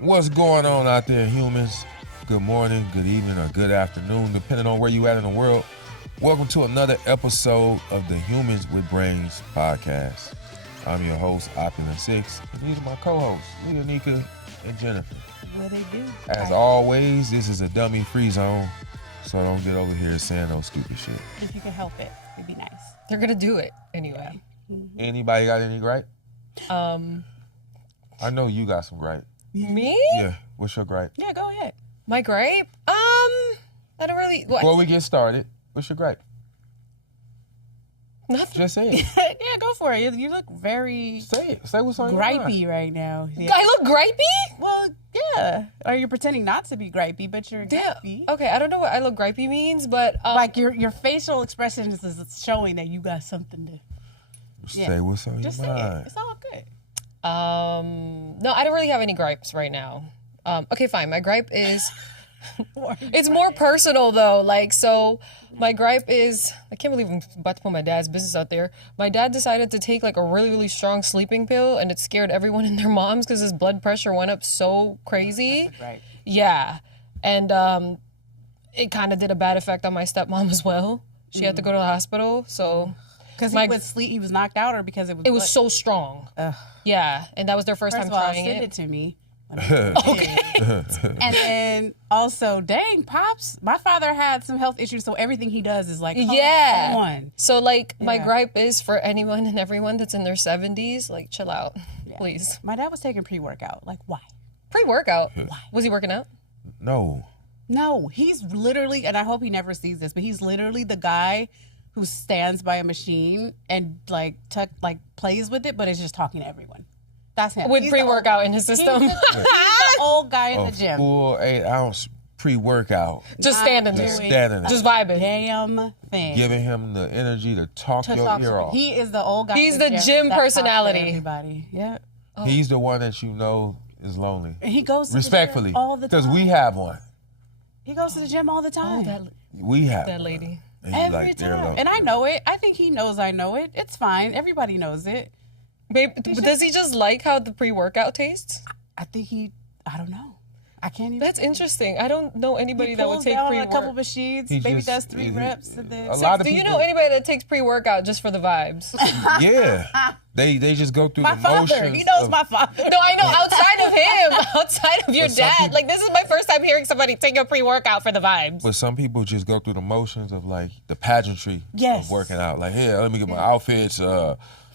What's going on out there, humans? Good morning, good evening, or good afternoon, depending on where you at in the world. Welcome to another episode of the Humans with Brains podcast. I'm your host, Opulent Six, and these are my co-hosts, Leonika and Jennifer. What they do? As always, this is a dummy-free zone, so don't get over here saying no stupid shit. If you can help it, it'd be nice. They're gonna do it anyway. Anybody got any gripe? I know you got some gripe. Me? Yeah, what's your gripe? Yeah, go ahead. My gripe? I don't really. What? Before we get started, what's your gripe? Nothing. Just say it. Yeah, go for it. You look very Say it. Say what's on your mind. gripey right now. Yeah. I look gripey? Well, yeah. Or you're pretending not to be gripey, but you're Yeah. gripey. Okay, I don't know what I look gripey means, but Like your facial expressions is showing that you got something to. Say what's on Just your say mind. it. It's all good. no, I don't really have any gripes right now. Okay, fine. My gripe is. It's more personal though. Like, so my gripe is, I can't believe I'm about to put my dad's business out there. My dad decided to take like a really, really strong sleeping pill, and it scared everyone and their moms because his blood pressure went up so crazy. Right. Yeah. And it kind of did a bad effect on my stepmom as well. She had to go to the hospital. So Because he was sleep, he was knocked out, or because it was. so strong. Ugh. Yeah. And that was their first First time of all, trying send it. it to me. Okay. And then also, dang, pops, my father had some health issues, so everything he does is like, Yeah. come on. So, like, my Yeah. gripe is for anyone and everyone that's in their 70s, like, chill out, please. My dad was taking pre-workout. Like, why? Pre-workout. Was he working out? No. No, he's literally, and I hope he never sees this, but he's literally the guy who stands by a machine and like plays with it, but is just talking to everyone. That's him. With He's the pre-workout in his old- system. He's the old guy in A the gym. full 8-ounce pre-workout. Just standing Just there. standing there. Just vibing. Damn thing. Giving him the energy to talk To your talk ear to- off. He is the old guy. He's in the gym that talks to personality. Everybody. Yeah. He's the one that you know is lonely. And he goes to Respectfully. the gym all the time. Because we have one. He goes to the gym all the time. We have That one. lady. And you Every like, they're time. lonely. And I know it. I think he knows I know it. It's fine. Everybody knows it. Babe, but does he just like how the pre-workout tastes? I think I don't know. I can't even. That's interesting. I don't know anybody that would pulls take down on pre-workout. a couple machines, He maybe just- does 3 he- reps. And then, a lot of Do you people- know anybody that takes pre-workout just for the vibes? Yeah. They just go through my the father, motions. he knows of- my father. No, I know, outside of him, outside of your But some dad. people- Like, this is my first time hearing somebody take a pre-workout for the vibes. But some people just go through the motions of like the pageantry Yes. of working out. Like, here, let me get my outfits.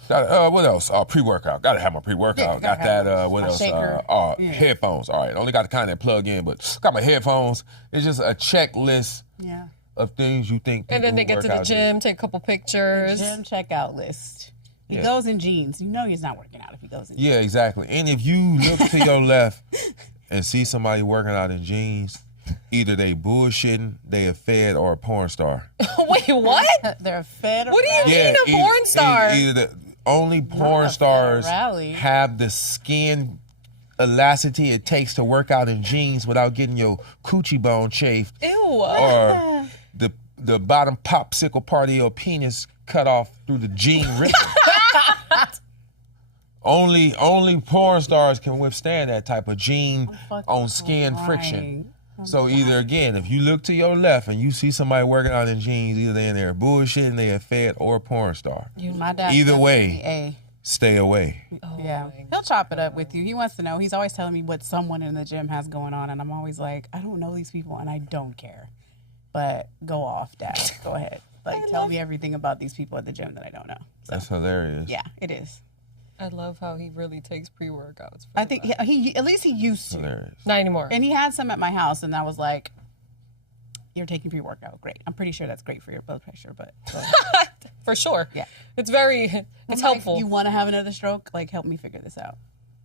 What else? Pre-workout. Got to have my pre-workout. Yeah, got gotta have that. What my else? shaker. Headphones. All right. Only got the kind that plug in, but got my headphones. It's just a checklist Yeah. of things you think. And then they people get to who the work out do. gym, take a couple pictures. Gym checkout list. He Yeah. goes in jeans. You know he's not working out if he goes in jeans. Yeah, exactly. And if you look to your left and see somebody working out in jeans, either they bullshitting, they a fed, or a porn star. Wait, what? They're fed. What do you around. mean a porn star? Either only porn a stars rally. have the skin elasticity it takes to work out in jeans without getting your coochie bone chafed, Ew. or the bottom popsicle part of your penis cut off through the jean ripple. Only porn stars can withstand that type of jean fucking on skin crying. friction. So either again, if you look to your left and you see somebody working out in jeans, either they in there bullshitting, they a fed, or a porn star. My dad. Either way. definitely Stay away. Yeah, he'll chop it up with you. He wants to know. He's always telling me what someone in the gym has going on, and I'm always like, I don't know these people, and I don't care. But go off, Dad. Go ahead. Like, tell me everything about these people at the gym that I don't know. So, That's hilarious. yeah, it is. I love how he really takes pre-workouts. I think he at least he used to, Hilarious. Not anymore. and he had some at my house, and I was like, "You're taking pre-workout, great. I'm pretty sure that's great for your blood pressure, but go ahead." For sure. Yeah. It's very, it's I'm helpful. Like, you want to have another stroke? Like, help me figure this out.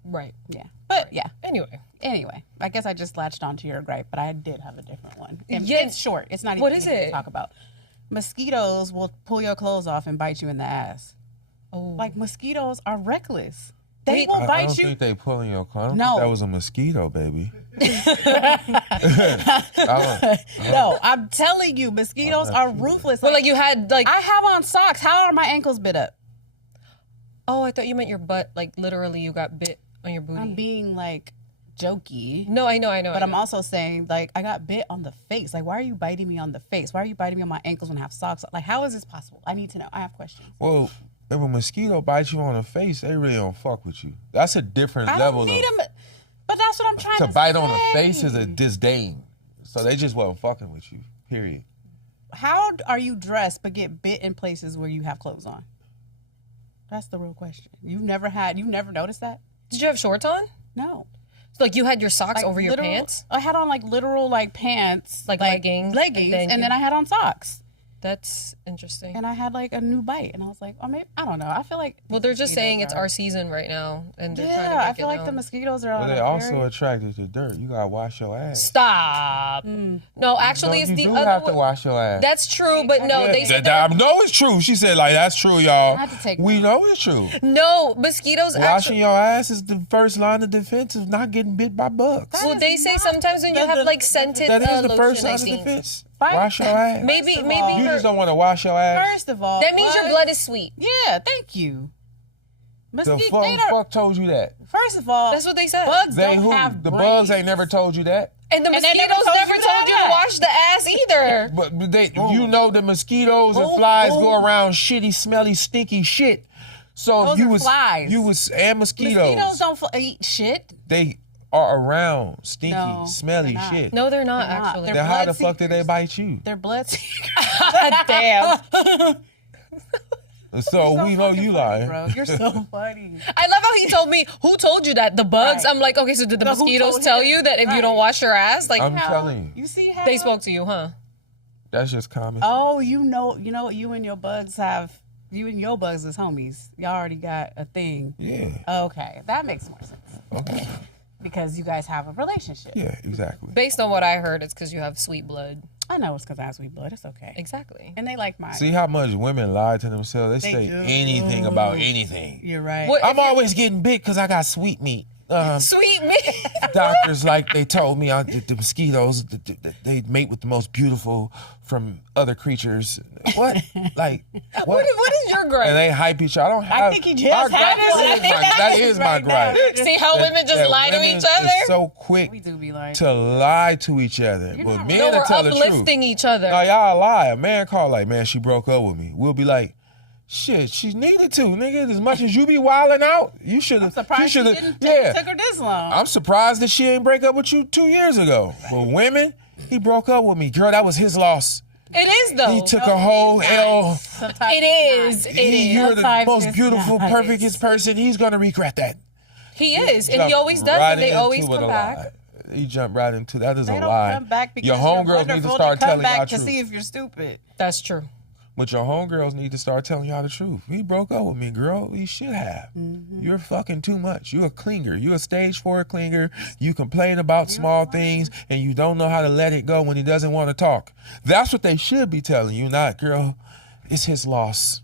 Right. Yeah, but yeah. Anyway. Anyway, I guess I just latched onto your gripe, but I did have a different one. And Yeah. it's short. It's not even What is anything to it? talk about. Mosquitoes will pull your clothes off and bite you in the ass. Oh. Like, mosquitoes are reckless. They Wait. will I bite don't you. think they pulling your clothes. No. That was a mosquito, baby. I No, I'm telling you, mosquitoes are ruthless. But like you had like, I have on socks. How are my ankles bit up? oh, I thought you meant your butt. Like literally you got bit on your booty. I'm being like jokey. No, I know. But I'm also saying, like, I got bit on the face. Like, why are you biting me on the face? Why are you biting me on my ankles when I have socks on? Like, how is this possible? I need to know. I have questions. Well, if a mosquito bites you on the face, they really don't fuck with you. That's a different I level don't need of... them. But that's what I'm trying to say. To bite on the face is a disdain. So they just wasn't fucking with you, period. How are you dressed but get bit in places where you have clothes on? That's the real question. You've never noticed that? Did you have shorts on? No. So, like you had your socks Like, over your literal- pants? I had on like literal like pants. Like leggings, And then I had on socks. That's interesting. And I had like a new bite. And I was like, oh, maybe, I don't know. I feel like. Well, they're just saying it's our our season right now. And they're trying to Yeah, make I feel it like the known. mosquitoes are But on they a also very- attracted to dirt. You gotta wash your ass. Stop. No, actually, it's you the do other have to way. wash your ass. That's true, but no, they said I know it's true. She said, like, that's true, y'all. I had to take We know it's true. no, mosquitoes Washing actually. your ass is the first line of defense of not getting bit by bugs. Well, they say sometimes when you have like scented That is the lotion, first I line of think. defense. Fine. Wash your ass. Maybe First of maybe all- You your- just don't want to wash your ass. First of all, that means your blood is sweet. Yeah, thank you. The Mosquitoes. fuck told you that? First of all, That's what they said. bugs They don't who? have The brains. bugs ain't never told you that. And the they mosquitoes never told never you told you to that. wash the ass either. But they, you know, the mosquitoes and flies go around shitty, smelly, stinky shit. So Those you are was flies. and mosquitoes. Mosquitoes don't eat shit. They are around stinky, No, smelly they're not. shit. No, they're not They're not. actually. They're Then how the blood fuck did they seekers. bite you? They're blood seekers. God damn. So we know fucking you funny, lying. bro. You're so funny. I love how he told me, who told you that? The bugs? Right. I'm like, okay, so did the So who mosquitoes told tell him? you that if you Right. don't wash your ass? Like, I'm How- telling you, You see how they spoke to you, huh? that's just common. Oh, you know, you and your bugs have. You and your bugs is homies. Y'all already got a thing. Yeah. Okay, that makes more sense Okay. because you guys have a relationship. Yeah, exactly. Based on what I heard, it's because you have sweet blood. I know it's because I have sweet blood. It's okay. Exactly. And they like mine. See how much women lie to themselves? They say do. anything about anything. You're right. What- I'm always getting big because I got sweet meat. Sweet meat. Doctors, like they told me, the mosquitoes, they mate with the most beautiful from other creatures. What? Like, what? What is your gripe? And they hype each other. I don't have. I think he just my had gripe his- I is think my- that's That his is my right now. gripe. See how women just That lie to women each other? is so quick We do be like. to lie to each other. You're But not men No, will we're tell the truth. uplifting each other. No, y'all lie. A man call like, man, she broke up with me. We'll be like, shit, she needed to, nigga. As much as you be wilding out, you should have. Surprised she should didn't Yeah. took her this long. I'm surprised that she ain't break up with you 2 years ago. But women, he broke up with me. Girl, that was his loss. It is though. He took a whole L. Sometimes It is. It is. You're the Sometimes most it's beautiful, not. perfectest person. He's gonna regret that. He is, and he Jumped always does, right and they into always it come a back. lie. He jumped right into that. Is They a don't lie. come back because your you're homegirls need to wonderful. start They come telling y'all back the to truth. see if you're stupid. That's true. But your homegirls need to start telling y'all the truth. He broke up with me, girl. He should have. You're fucking too much. You're a clinger. You're a stage 4 clinger. You complain about small things and you don't know how to let it go when he doesn't want to talk. That's what they should be telling you, not, girl, it's his loss.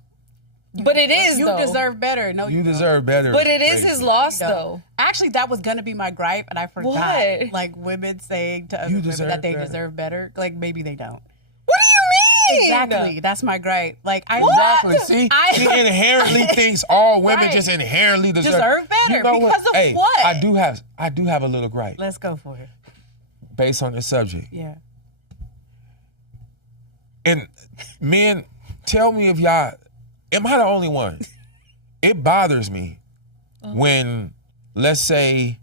But it is You though. deserve better. No, You don't. deserve better. But it is his loss You don't. though. Actually, that was gonna be my gripe, and I forgot. What? Like women saying to other You women deserve that they better. deserve better. Like maybe they don't. What do you mean? Exactly. That's my gripe. Like I Exactly. See, I- he inherently thinks all women Right. just inherently Deserve better. You know what? Because of Hey, what? I do have a little gripe Let's go for it. based on this subject. Yeah. And men, tell me if y'all, am I the only one? It bothers me when, let's say,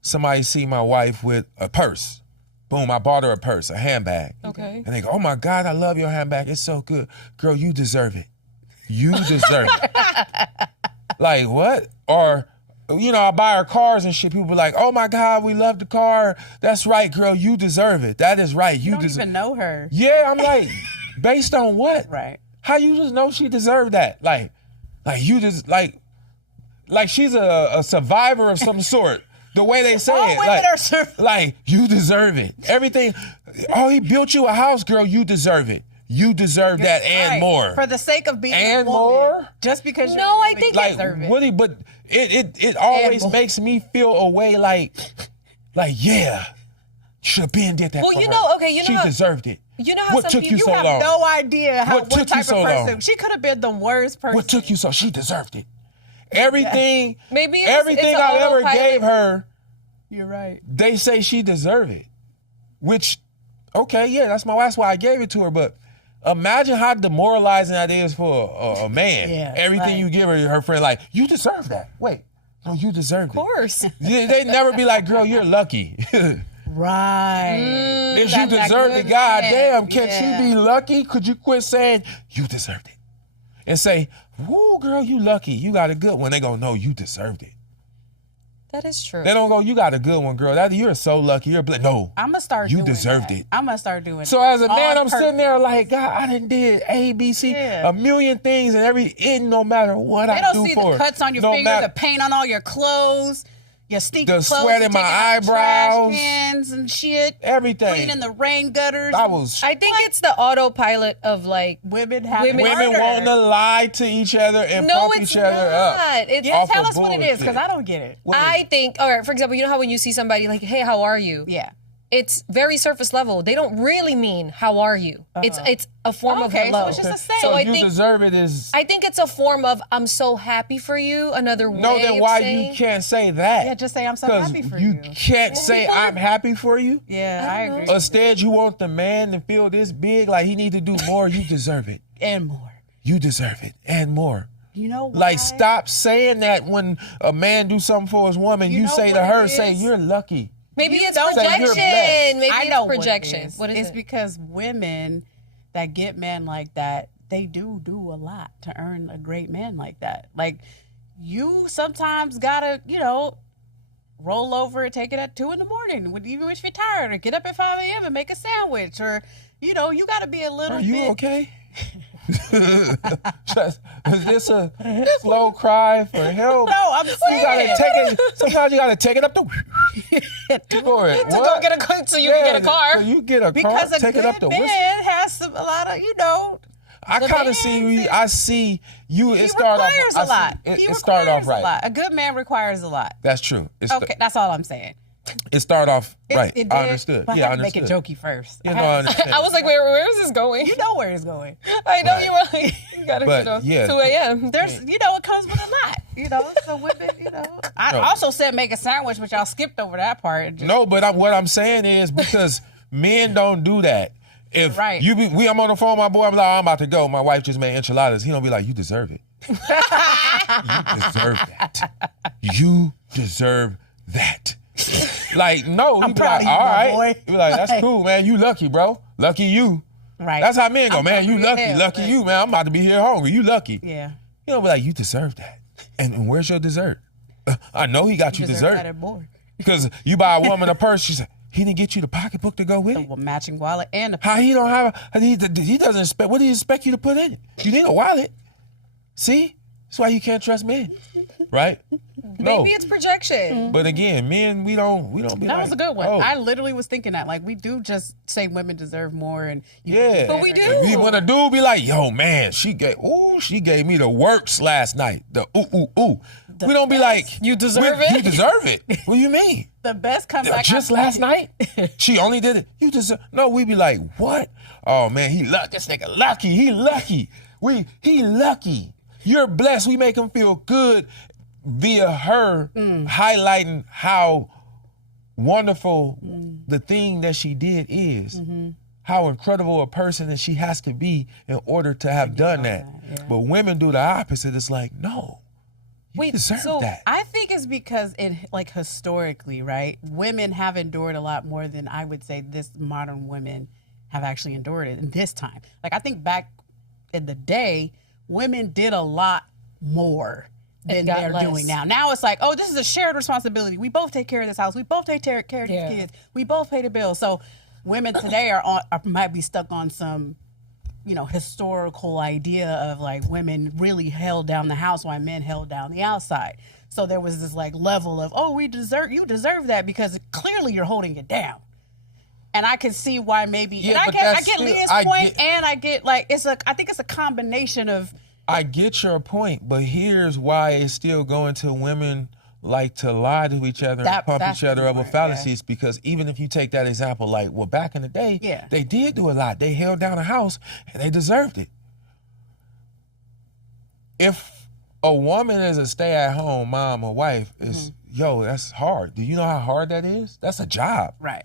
somebody see my wife with a purse. Boom, I bought her a purse, a handbag. Okay. And they go, oh my God, I love your handbag. It's so good. Girl, you deserve it. You deserve it. Like what? Or, you know, I buy her cars and shit. People be like, oh my God, we love the car. That's right, girl, you deserve it. That is right. You You don't deserve even know her. Yeah, I'm like, based on what? Right. How you just know she deserved that? Like you just like she's a survivor of some sort. The way they say All it, women are survivors. like you deserve it. Everything. Oh, he built you a house, girl. You deserve it. You deserve that and Right. more. For the sake of being And a woman, more? Just because you're No, a I woman, think you like deserve it. Woody, but it always more. makes me feel a way like yeah, should have been did that. Well, for you her. know, okay, you know she how- desered it. You know how What some took people you You so have long? no idea What took you type so of person. long? She could have been the worst person. What took you so? She deserved it. Everything, Maybe it's everything an I ever autopilot. gave her, You're right. They say she deserve it, which, okay, yeah, that's why I gave it to her. But imagine how demoralizing that is for a man. Yeah, Everything you give her friend, like, you deserve that. Wait, no, you deserve it. Of course. They never be like, girl, you're lucky. Right. If you That deserved it, good goddamn, man. can't Yeah. you be lucky? Could you quit saying you deserved it? And say, woo, girl, you lucky. You got a good one. They gonna know you deserved it. That is true. They don't go, you got a good one, girl. You're so lucky. No. I'm gonna start. You doing deserved that. it. I'm gonna start doing. So that. as a man, On I'm sitting purpose. there like, God, I done did A, B, C, Yeah. a million things, and no matter what They I don't do see for the cuts on your no finger, matter- the paint on all your clothes, your stinky The clothes, sweat you in my taking out the eyebrows. trash cans and shit, everything. cleaning the rain gutters. I think it's the autopilot of like women have Women Women wanting to lie to each other and No, pump it's each other up. not. It's Yeah, off tell of us what it is, because bullshit. I don't get it. What is I it? think, all right, for example, you know how when you see somebody like, hey, how are you? Yeah. It's very surface level. They don't really mean how are you. It's a form of Okay, so hello. it's just a saying. So So I you think deserve it is I think it's a form of I'm so happy for you. Another no. way Then of why saying, you can't say that? Yeah, just say I'm so Because happy for you you. can't say I'm happy for you. Yeah, I agree. Instead, you want the man to feel this big, like he need to do more. You deserve it. And more. You deserve it and more. You know why? Like, stop saying that when a man do something for his woman. You You know say to what her, it say, is? you're lucky. Maybe You it's don't say you're projection. blessed. Maybe I it's know projection. What it is. What is it's it? because women that get men like that, they do a lot to earn a great man like that. Like, you sometimes gotta, roll over and take it at 2 a.m, even if you're tired, or get up at 5 a.m. and make a sandwich, or, you gotta be a little Are you bit. okay? Is this a slow cry for help? No, I'm You saying. gotta take it. Sometimes you gotta take it up to for it. To go get a car so you can get a car. So you get a Because car, a take good it up to man Whistler. has a lot of, I the kind man of see. I see you. he It started requires off. a lot. It started off requires right. a lot. A good man requires a lot. That's true. Okay, that's all I'm saying. It started off right. It did, I understood. But Yeah, I I had to make understood. it jokey first. You know, I understand. I was like, where is this going? You know where it's going. I know Right. you were like, you gotta But, get up yeah. 2 a.m. There's, it comes with a lot. So women, I No. also said make a sandwich, but y'all skipped over that part. No, but what I'm saying is because men don't do that. If Right. I'm on the phone, my boy, I'm like, I'm about to go. My wife just made enchiladas. He don't be like, you deserve it. You deserve that. You deserve that. Like, no, he I'm be proud like, of you, all my right. boy. He be like, that's Like- cool, man. You lucky, bro. Lucky you. Right. That's how men go, I'm man. You hungry as lucky. hell, Lucky but- you, man. I'm about to be here hungry. You lucky. Yeah. He don't be like, you deserve that. And where's your dessert? I know he got you Deserve dessert. that and more. Because you buy a woman a purse, she said, he didn't get you the pocketbook to go with it? A matching wallet and a How he don't have he doesn't expect, what do you expect you to put in it? You need a wallet. See? That's why you can't trust men. Right? No. Maybe it's projection. But again, men, we don't be That like, was a good one. oh, I literally was thinking that. Like, we do just say women deserve more, and yeah. But we do. When a dude be like, yo, man, she gave me the works last night. The ooh. We don't be like, You deserve it? You deserve it. What do you mean? the best comeback. Just last night? She only did it. You deserve. No, we be like, what? Oh man, he lucky. This nigga lucky. He lucky. He lucky. You're blessed. We make him feel good via her highlighting how wonderful the thing that she did is. How incredible a person that she has to be in order to have done that. yeah. But women do the opposite. It's like, no, you deserve that. I think it's because historically, right? Women have endured a lot more than I would say this modern women have actually endured it in this time. Like, I think back in the day, women did a lot more than And got they're less. doing now. Now it's like, oh, this is a shared responsibility. We both take care of this house. We both take care of these Yeah. kids. We both pay the bills. So women today might be stuck on some, historical idea of like women really held down the house while men held down the outside. So there was this like level of, oh, you deserve that because clearly you're holding it down. And I can see why maybe, Yeah, and I but get that's Leah's still- I point, get- and I get I think it's a combination of, I get your point, but here's why it's still going to women like to lie to each other and pump that's each other up the with part, yeah. fallacies. Because even if you take that example, like, well, back in the day, Yeah. they did do a lot. They held down a house and they deserved it. If a woman is a stay-at-home mom or wife, is yo, that's hard. Do you know how hard that is? That's a job. Right.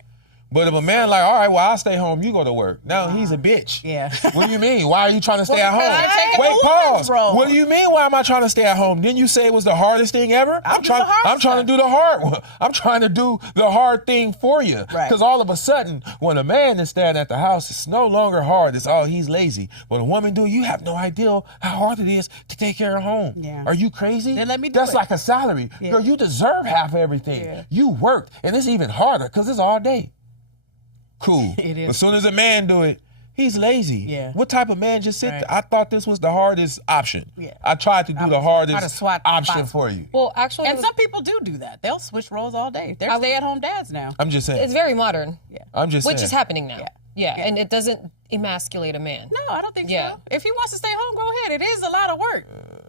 But if a man like, all right, well, I'll stay home, you go to work. Now he's a bitch. Yeah. What do you mean? Why are you trying to stay at because home? you're taking Wait, the pause. woman's role. What do you mean? Why am I trying to stay at home? Didn't you say it was the hardest thing ever? I'm trying to do the hard one. I'm trying to do the hard thing for you. Right. Because all of a sudden, when a man is staying at the house, it's no longer hard. It's he's lazy. When a woman do, you have no idea how hard it is to take care of home. Yeah. Are you crazy? Then let me do That's it. like a salary. Yeah. Girl, you deserve half everything. Yeah. You worked, and it's even harder because it's all day. Cool. It is. As soon as a man do it, he's lazy. Yeah. What type of man just sit Right. there? I thought this was the hardest option. Yeah. I tried to do the try to hardest swat the option spots. for you. Well, actually, And some people do that. They'll switch roles all day. They're stay-at-home dads now. I'm just saying. it's very modern, I'm just saying. which is happening now. Yeah. And it doesn't emasculate a man. No, I don't think Yeah. so. If he wants to stay home, go ahead. It is a lot of work.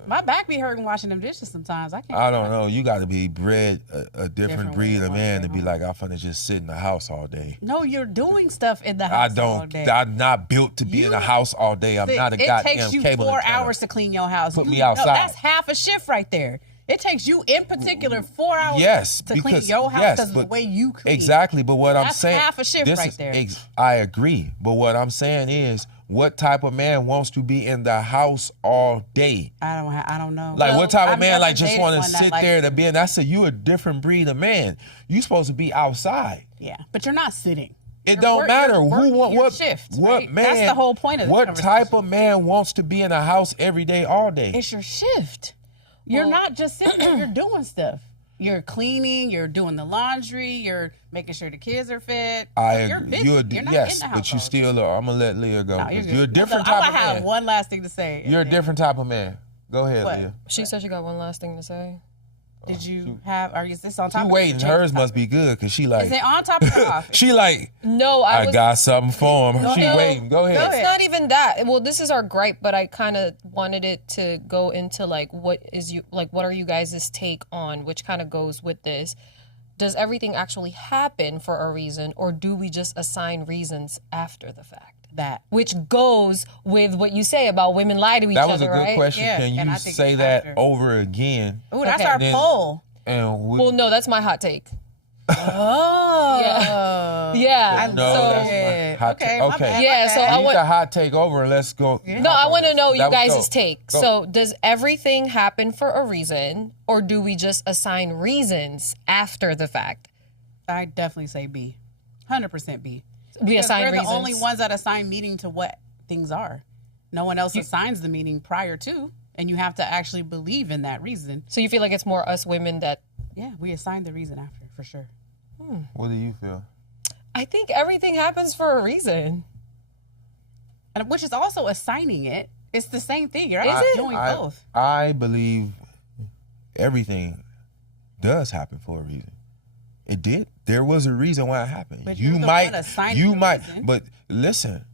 My back be hurting washing them dishes sometimes. I can't. I don't know. You got to be bred a different breed of way to man stay to be home. like, I'm finna just sit in the house all day. No, you're doing stuff in the I house all don't. day. I'm not built to be in the house all day. I'm not a it goddamn takes you cable 4 antenna. hours to clean your house. Put me No, outside. that's half a shift right there. It takes you, in particular, 4 hours Yes, to clean because your house yes, because of the but way you clean. exactly. But what I'm That's saying, half a shift this right is there. I agree. But what I'm saying is, what type of man wants to be in the house all day? I don't know. Like, what type of I've man never like just dated want to one that sit likes there to- to be in? I said, you a different breed of man. You supposed to be outside. Yeah, but you're not sitting. It You're don't work- matter you're who working want your what shift, what right? man. That's the whole point of this what type conversation. of man wants to be in a house every day, all day? It's your shift. You're not just sitting there. You're doing stuff. You're cleaning. You're doing the laundry. You're making sure the kids are fed. You're busy. You're not yes, in the house but you all day. still are. I'm gonna let Leah go. No, 'cause good. You're a different I type of have man. one last thing to say. You're a different type of man. Go ahead, What? Leah. She said she got one last thing to say. Did you have? Or is this on top? You of waiting? Hers must be good because she like. Is it on top or off? She like. No, I got something for him. She No. waiting. Go ahead. It's not even that. Well, this is our gripe, but I kind of wanted it to go into like what are you guys' take on, which kind of goes with this. Does everything actually happen for a reason, or do we just assign reasons after the fact? That. Which goes with what you say about women lie to each That other, was a good right? question. Yeah, Can and you I think say it's that after. over again? Ooh, that's Okay. our Then- poll. And we, Well, no, that's my hot take. Oh. Yeah. no, so, that's my hot Okay, take. my Okay. bad, Yeah, my so bad. I Leave want- the hot take over and let's go. No, I want to know you That was guys' dope. take. Go. So, does everything happen for a reason, or do we just assign reasons after the fact? I definitely say B. 100% B. We Because assign we're reasons. the only ones that assign meaning to what things are. No one else assigns the meaning prior to, and you have to actually believe in that reason. So you feel like it's more us women that. Yeah, we assign the reason after, for sure. What do you feel? I think everything happens for a reason. And which is also assigning it. It's the same thing. You're Is actually it? doing both. I believe everything does happen for a reason. It did. There was a reason why it happened. But you you're the might, one assigning you the might, reason. but listen,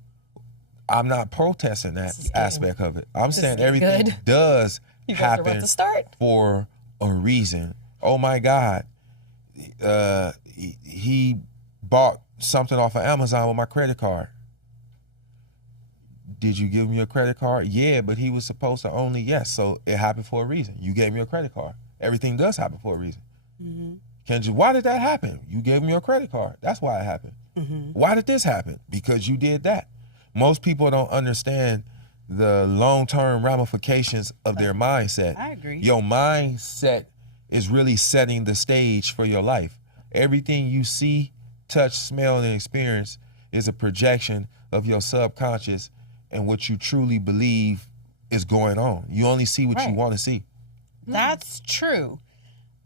I'm not protesting that is aspect of it. I'm saying getting everything good. does You guys are about happen to start. for a reason. Oh my God, he bought something off of Amazon with my credit card. Did you give me a credit card? Yeah, but he was supposed to only, yes. So it happened for a reason. You gave me a credit card. Everything does happen for a reason. Kendra, why did that happen? You gave me your credit card. That's why it happened. Why did this happen? Because you did that. Most people don't understand the long-term ramifications of their mindset. I agree. Your mindset is really setting the stage for your life. Everything you see, touch, smell, and experience is a projection of your subconscious and what you truly believe is going on. You only see what you Right. want to see. That's true.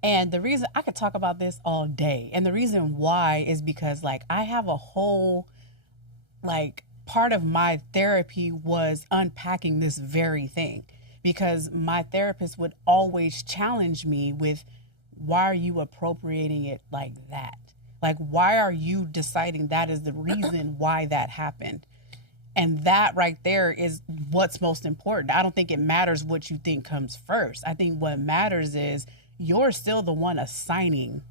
And the reason I could talk about this all day, and the reason why is because like I have a whole like part of my therapy was unpacking this very thing, because my therapist would always challenge me with, why are you appropriating it like that? Like, why are you deciding that is the reason why that happened? And that right there is what's most important. I don't think it matters what you think comes first. I think what matters is you're still the one assigning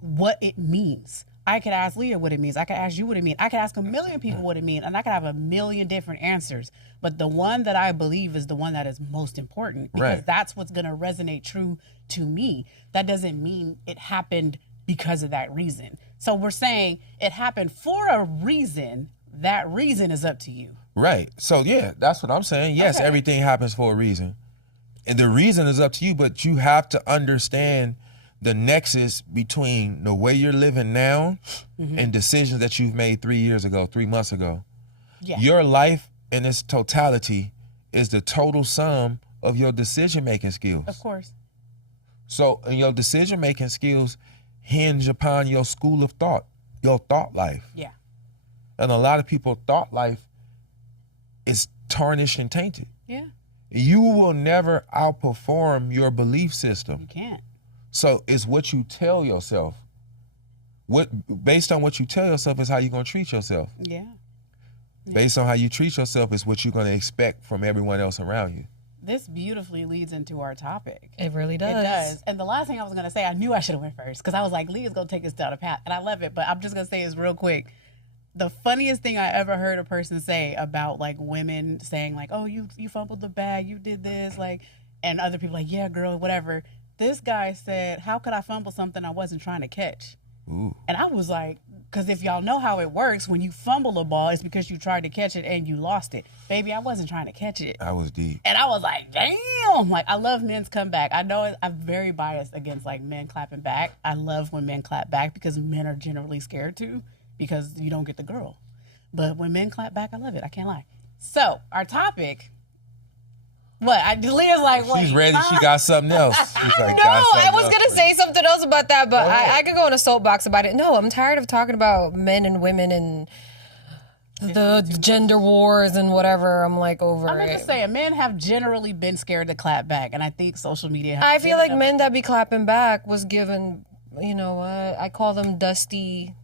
what it means. I could ask Leah what it means. I could ask you what it means. I could ask a million people what it means, and I could have a million different answers. But the one that I believe is the one that is most important, because that's what's going to resonate true to me. That doesn't mean it happened because of that reason. So we're saying it happened for a reason. That reason is up to you. Right. So, yeah, that's what I'm saying. Yes, everything happens for a reason. And the reason is up to you, but you have to understand the nexus between the way you're living now and decisions that you've made 3 years ago, 3 months ago. Yeah. Your life in its totality is the total sum of your decision-making skills. Of course. So, and your decision-making skills hinge upon your school of thought, your thought life. Yeah. And a lot of people's thought life is tarnished and tainted. Yeah. You will never outperform your belief system. You can't. So it's what you tell yourself. Based on what you tell yourself is how you're going to treat yourself. Yeah. Based on how you treat yourself is what you're going to expect from everyone else around you. This beautifully leads into our topic. It really does. It does. And the last thing I was going to say, I knew I should have went first, because I was like, Leah's going to take us down a path. And I love it. But I'm just going to say this real quick. The funniest thing I ever heard a person say about like women saying like, oh, you fumbled the bag, you did this, like, and other people like, yeah, girl, whatever. This guy said, how could I fumble something I wasn't trying to catch? Ooh. And I was like, because if y'all know how it works, when you fumble a ball, it's because you tried to catch it and you lost it. Baby, I wasn't trying to catch it. I was deep. And I was like, damn. Like, I love men's comeback. I know I'm very biased against like men clapping back. I love when men clap back because men are generally scared to, because you don't get the girl. But when men clap back, I love it. I can't lie. So our topic. Leah's like, what? She's ready. She got something else. She's like, No, I was going to say something else about that, but I could go on a soapbox about it. No, I'm tired of talking about men and women and the gender wars and whatever. I'm like over I'm it. just saying, men have generally been scared to clap back, and I think social media has I feel like men that be clapping back was given, you know what, I call them dusty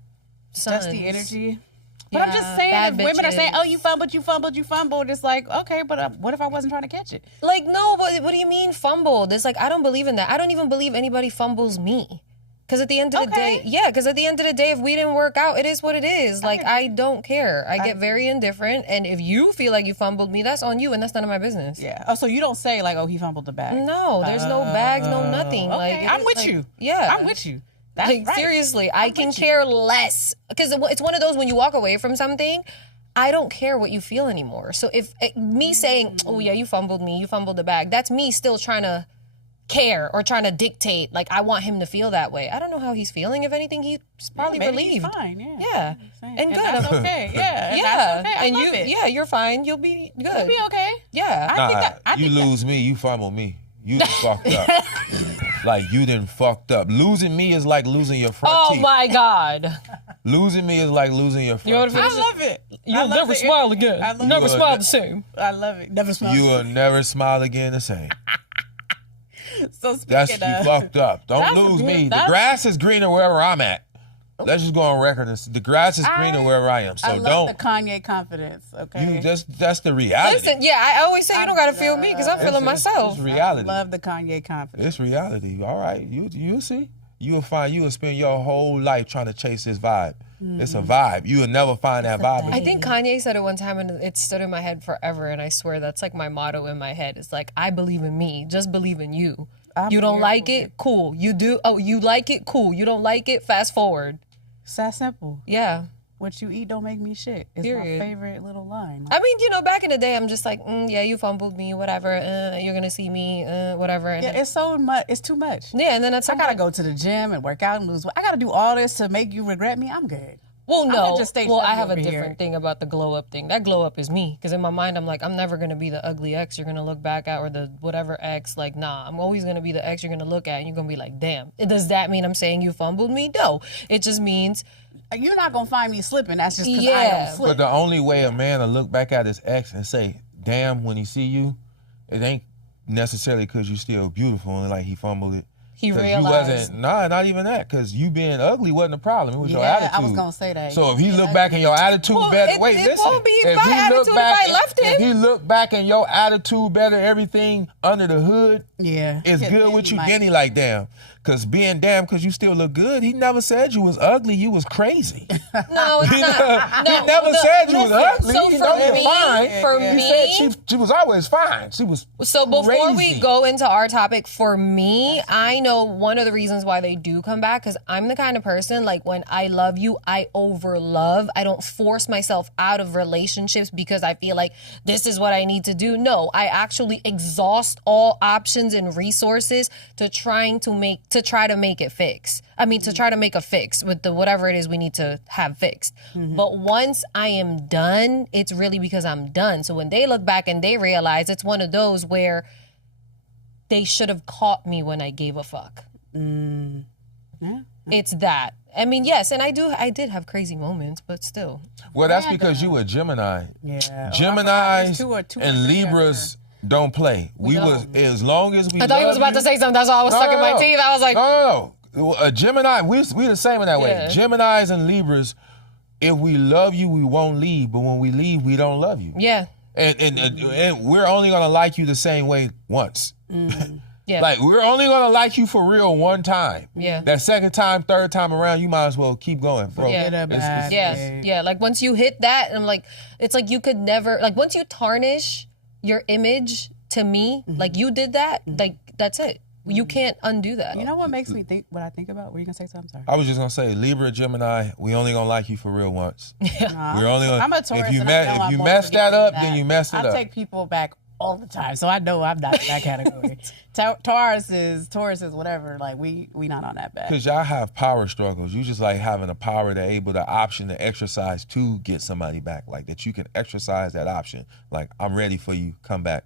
sons. dusty energy. But I'm just saying, bad if women are saying, bitches. oh, you fumbled, it's like, okay, but what if I wasn't trying to catch it? Like, no, but what do you mean fumbled? It's like, I don't believe in that. I don't even believe anybody fumbles me. Because at the end of the day, if we didn't work out, it is what it is. Like, I don't care. I get very indifferent. And if you feel like you fumbled me, that's on you, and that's none of my business. Yeah. Oh, so you don't say, like, oh, he fumbled the bag. No, there's no bags, no nothing. Okay, Like, I'm with you. Yeah. I'm with you. That's Like, right. seriously, I can care less. Because it's one of those, when you walk away from something, I don't care what you feel anymore. So if me saying, oh yeah, you fumbled me, you fumbled the bag, that's me still trying to care or trying to dictate. Like, I want him to feel that way. I don't know how he's feeling. If anything, he's probably Maybe relieved. he's fine, yeah. Yeah. And good. That's okay. Yeah. Yeah. That's okay. I And love it. yeah, you're fine. You'll be good. You'll be okay. Yeah. I you think lose me, you fumble me. You done fucked up. Like, you done fucked up. Losing me is like losing your front Oh teeth. my God. Losing me is like losing your front teeth. I love it. You'll never smile again. I love Never it. smile the same. I love it. Never smile. You will never smile again the same. So speaking That's of, you fucked up. Don't That's lose good. me. The That's- grass is greener wherever I'm at. Let's just go on record and say the grass is greener wherever I am. So I love don't. the Kanye confidence. Okay. You that's the reality. Listen, yeah, I always say you don't gotta feel me because I'm feeling myself. It's reality. Love the Kanye confidence. It's reality. All right. You'll see. You'll spend your whole life trying to chase this vibe. It's a vibe. You will never find that vibe. I think Kanye said it one time and it stood in my head forever, and I swear that's like my motto in my head. It's like, I believe in me, just believe in you. You don't like it? Cool. You do? Oh, you like it? Cool. You don't like it? Fast forward. It's that simple. Yeah. What you eat don't make me shit. It's Period. my favorite little line. I mean, back in the day, I'm just like, yeah, you fumbled me, whatever. You're gonna see me, whatever. And Yeah, it's so much. It's too much. yeah, and then that's I gotta go to the gym and work out and lose weight. I gotta do all this to make you regret me. I'm good. Well, I'm no. gonna just stay Well, I chubby have a over different here. thing about the glow up thing. That glow up is me, because in my mind, I'm like, I'm never gonna be the ugly ex you're gonna look back at, or the whatever ex. Like, nah, I'm always gonna be the ex you're gonna look at, and you're gonna be like, damn. Does that mean I'm saying you fumbled me? No. It just means, You're not gonna find me slipping. That's just because I Yeah. don't slip. But the only way a man will look back at his ex and say, damn, when he see you, it ain't necessarily because you still beautiful and like he fumbled it. he 'Cause realized. you wasn't, not even that, because you being ugly wasn't a problem. It was your Yeah, attitude. I was gonna say that. So if he look back and your attitude Well, better, it- wait, it listen. won't be If my he look attitude if back, I left him. If he look back and your attitude better, everything under the hood Yeah. is Yeah, good then with he you, might- then he like, damn. Cause being damn, cause you still look good. He never said you was ugly. You was crazy. No, it's not. No, he never said you was ugly. So You for know you're me, fine. for He me, said she was always fine. She was so before we crazy. go into our topic, for me, I know one of the reasons why they do come back, because I'm the kind of person, like, when I love you, I over love. I don't force myself out of relationships because I feel like this is what I need to do. No, I actually exhaust all options and resources to try to make it fix. I mean, to try to make a fix with the whatever it is we need to have fixed. But once I am done, it's really because I'm done. So when they look back and they realize, it's one of those where they should have caught me when I gave a fuck. Yeah. It's that. I mean, yes, and I did have crazy moments, but still. Well, that's because you a Gemini. Yeah. Geminis Two or three and Libras don't play. We was as long as we. I thought he was about to say something. That's why I was sucking my teeth. I was like, no. A Gemini, we the same in that way. Yeah. Geminis and Libras, if we love you, we won't leave. But when we leave, we don't love you. yeah. And we're only gonna like you the same way once. Yeah. Like, we're only gonna like you for real one time. Yeah. That second time, third time around, you might as well keep going, bro. Yeah. Get a bad Yeah, yeah. Like once you hit that, I'm like, it's like you could never, like once you tarnish your image to me, like you did that, like that's it. You can't undo that. You know what makes me think what I think about? Were you gonna say something? Sorry. I was just gonna say, Libra, Gemini, we only gonna like you for real once. Nah, We're only gonna. I'm a Taurus. If you and I know if I'm you more mess that forgiving up, than then you messed it I up. take people back all the time, so I know I'm not in that category. Taurus is whatever. Like we not on that bad. Because y'all have power struggles. You just like having a power to able the option to exercise to get somebody back. Like that you can exercise that option. Like, I'm ready for you, come back.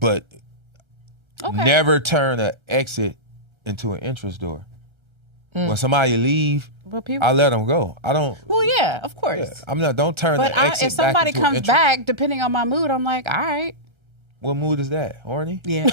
But never turn an exit into an entrance door. When somebody leave, But people, I let them go. I don't. well, yeah, of course. Don't turn But the exit if somebody back into comes an entrance. back, depending on my mood, I'm like, all right, What mood is that? Horny? yeah.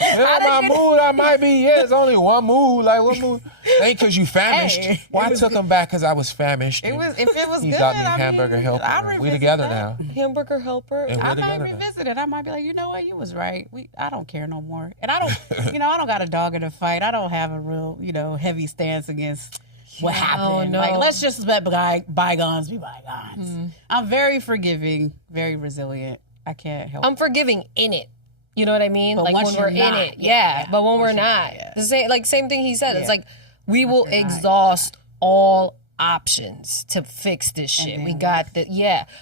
Yeah, my mood, I might be. Yeah, it's only one mood. Like, what mood? Ain't because you famished. Hey, Well, I took him back because I was famished. If it was He good, got me a I mean, hamburger helper. I'll We revisit together that. now. Hamburger helper. And I we're might together now. revisit it. I might be like, you know what, you was right. I don't care no more. And I don't, I don't got a dog in the fight. I don't have a real, heavy stance against what happened. no. Like, let's just let bygones be bygones. I'm very forgiving, very resilient. I can't help. I'm forgiving in it. You know what I mean? But Like once when we're you're in not, it. Yeah. But when we're Once you're not. not, The same thing he said. It's Yeah. like we will you're not. exhaust all options to fix this shit. then We got the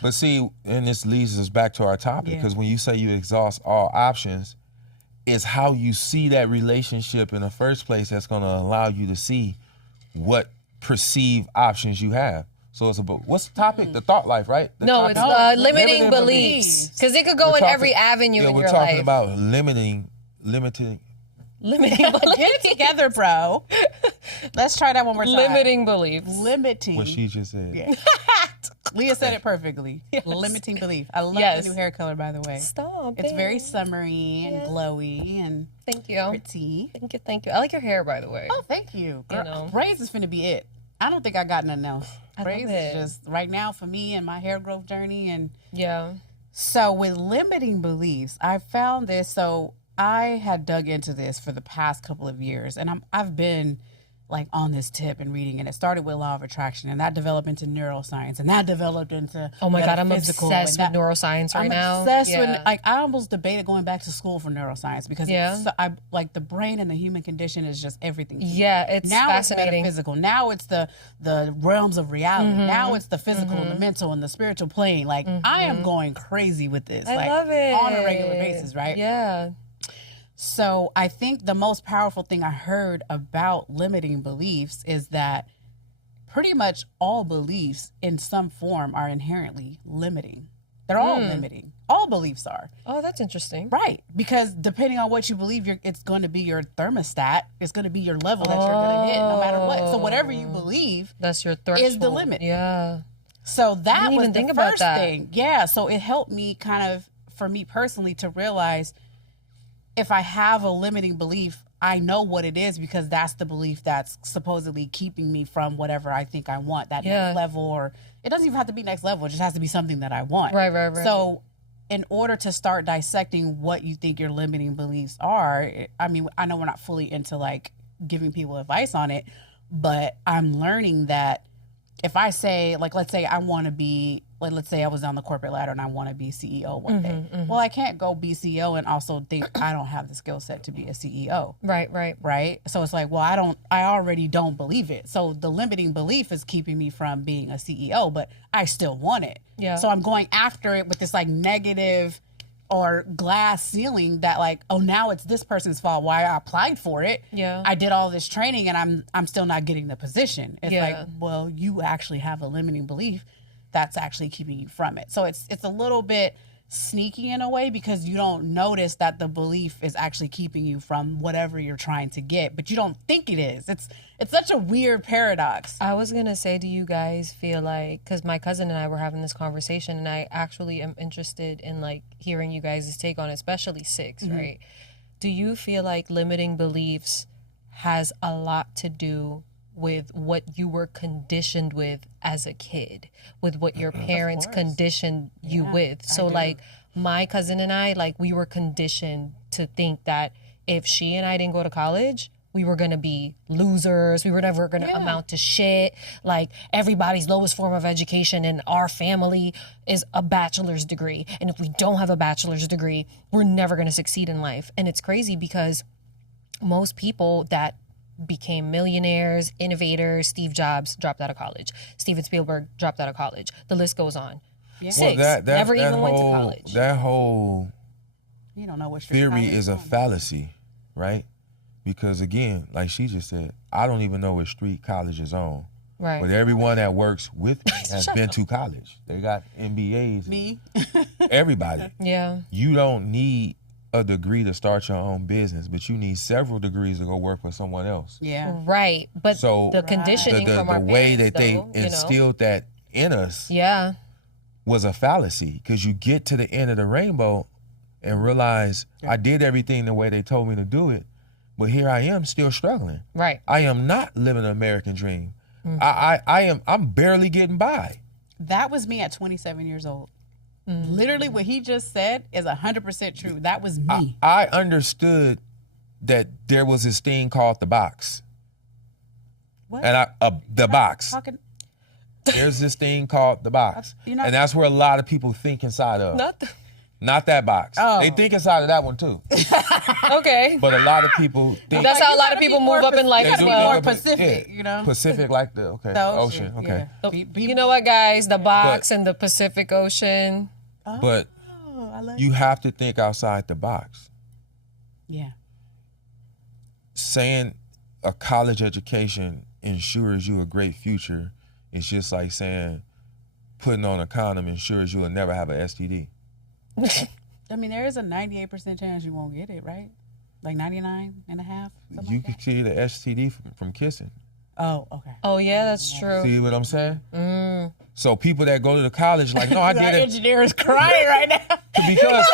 But see, and this leads us back to our topic, Yeah. because when you say you exhaust all options, it's how you see that relationship in the first place that's going to allow you to see what perceived options you have. So it's about, what's the topic? The thought life, right? The No, topic? it's limiting beliefs. Because it could go We're in talking- every avenue Yeah, in we're your talking life. about limiting. Limiting Get beliefs. it together, bro. Let's try that one more time. Limiting beliefs. Limiting. What she just said. Yeah. Leah said it perfectly. Limiting belief. I love Yes. the new hair color, by the way. Stop. It's very babe. summery and glowy and Thank you. pretty. Thank you. I like your hair, by the way. Oh, thank you. Girl, know. braids is finna be it. I don't think I got nothing else. I Braids love is it. just right now for me and my hair growth journey. And Yeah. so with limiting beliefs, I found this. So I had dug into this for the past couple of years, and I've been like on this tip and reading, and it started with law of attraction, and that developed into neuroscience, and that developed into Oh my God, I'm metaphysical, obsessed with and that- neuroscience right I'm now. obsessed Yeah. with, like, I almost debated going back to school for neuroscience because Yeah. I like the brain and the human condition is just everything. to me. Yeah, it's Now fascinating. it's metaphysical. Now it's the realms of reality. Now it's the physical and the mental and the spiritual plane. Like, I am going crazy with this. I like, love it. on a regular basis, right? Yeah. So I think the most powerful thing I heard about limiting beliefs is that pretty much all beliefs in some form are inherently limiting. They're all limiting. All beliefs are. Oh, that's interesting. Right. Because depending on what you believe, it's going to be your thermostat. It's going to be your level that you're going to hit no matter what. So whatever you believe That's your threshold. is the limit. Yeah. So that didn't was even the think about first that. thing. Yeah. So it helped me kind of, for me personally, to realize if I have a limiting belief, I know what it is because that's the belief that's supposedly keeping me from whatever I think I want, that Yeah. next level, or it doesn't even have to be next level. It just has to be something that I want. Right. So in order to start dissecting what you think your limiting beliefs are, I mean, I know we're not fully into like giving people advice on it, but I'm learning that if I say, like, let's say I want to be, like, let's say I was on the corporate ladder and I want to be CEO one day. Well, I can't go be CEO and also think I don't have the skill set to be a CEO. Right. So it's like, well, I already don't believe it. So the limiting belief is keeping me from being a CEO, but I still want it. Yeah. So I'm going after it with this like negative or glass ceiling that like, oh, now it's this person's fault. Why I applied for it. Yeah. I did all this training and I'm still not getting the position. It's Yeah. like, well, you actually have a limiting belief that's actually keeping you from it. So it's a little bit sneaky in a way because you don't notice that the belief is actually keeping you from whatever you're trying to get, but you don't think it is. It's such a weird paradox. I was gonna say, do you guys feel like, because my cousin and I were having this conversation, and I actually am interested in like hearing you guys' take on it, especially Six, right? Do you feel like limiting beliefs has a lot to do with what you were conditioned with as a kid, with what your parents conditioned you with? So like my cousin and I, like we were conditioned to think that if she and I didn't go to college, we were gonna be losers. We were never gonna amount to shit. Like everybody's lowest form of education in our family is a bachelor's degree. And if we don't have a bachelor's degree, we're never gonna succeed in life. And it's crazy because most people that became millionaires, innovators, Steve Jobs dropped out of college. Steven Spielberg dropped out of college. The list goes on. Yeah. Six never even went to college. That whole You don't know what theory is a fallacy, right? Because again, like she just said, I don't even know what street college is on. Right. But everyone that works with me has been to college. They got MBAs. Me. Everybody. Yeah. You don't need a degree to start your own business, but you need several degrees to go work for someone else. Yeah. Right. But So the conditioning from our the way parents, that they though, you know? instilled that in us Yeah. was a fallacy, because you get to the end of the rainbow and realize I did everything the way they told me to do it, but here I am still struggling. Right. I am not living an American dream. I'm barely getting by. That was me at 27 years old. Literally what he just said is 100% true. That was me. I understood that there was this thing called the box. What? And the box. Talking, There's this thing called the box. You're not- And that's where a lot of people think inside of. Not that box. Oh. They think inside of that one too. Okay. But a lot of people think That's how a you lot gotta of be people more move up in life they as do well. more Pacific, you know? Pacific, like the The ocean. Okay. yeah. You know what, guys? The box and the Pacific Ocean. But Oh, I love you have to think outside the box. Yeah. Saying a college education ensures you a great future is just like saying putting on a condom ensures you will never have an STD. I mean, there is a 98% chance you won't get it, right? Like 99 and a half? Something You like can that? see the STD from kissing. Oh, okay. Oh, yeah, that's true. See what I'm saying? So people that go to the college like, no, I Our did it engineer is crying right now. because.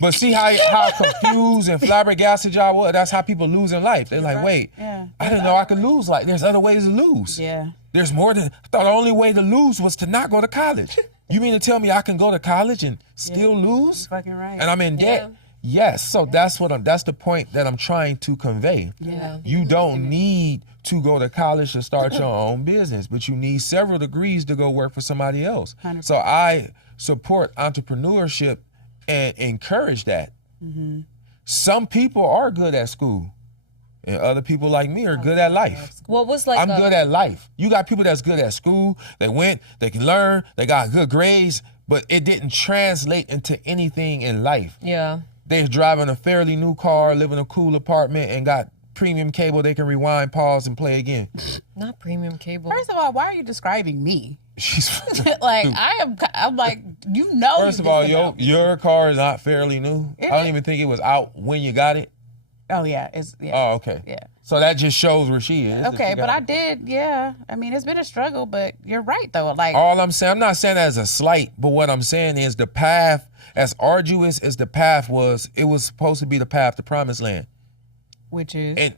But see how confused and flabbergasted y'all were. That's how people lose in life. They're like, Right. wait, Yeah. I didn't know I could lose. Like, there's other ways to lose. Yeah. There's more than. I thought the only way to lose was to not go to college. You mean to tell me I can go to college and still lose? Fucking right. And I'm in debt? Yes. So that's the point that I'm trying to convey. Yeah. You don't need to go to college to start your own business, but you need several degrees to go work for somebody else. 100%. So I support entrepreneurship and encourage that. Some people are good at school, and other people like me are good at life. What was like I'm good at life. You got people that's good at school. They went, they can learn, they got good grades, but it didn't translate into anything in life. Yeah. They're driving a fairly new car, live in a cool apartment, and got premium cable they can rewind, pause, and play again. Not premium cable. First of all, why are you describing me? She's Like, I'm like, you know. First of all, your car is not fairly new. I don't even think it was out when you got it. Oh, yeah. It's, yeah. Oh, okay. Yeah. So that just shows where she is. Okay, She but got I it. did, yeah. I mean, it's been a struggle, but you're right, though. Like, All I'm saying, I'm not saying that as a slight, but what I'm saying is the path, as arduous as the path was, it was supposed to be the path to promised land. which is, And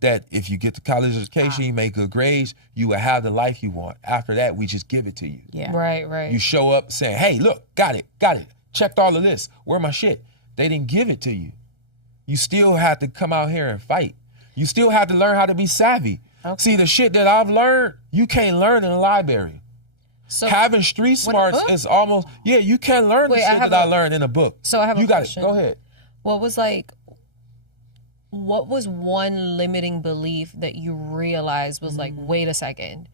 that if you get the college education, you make good grades, you will have the life you want. After that, we just give it to you. yeah. Right. You show up saying, hey, look, got it. checked all of this. Where my shit? They didn't give it to you. You still had to come out here and fight. You still had to learn how to be savvy. Okay. See, the shit that I've learned, you can't learn in a library. So Having street smarts is almost, you can learn the shit that I learned in a book. So I have a question. Go ahead. What was one limiting belief that you realized was like, wait a second,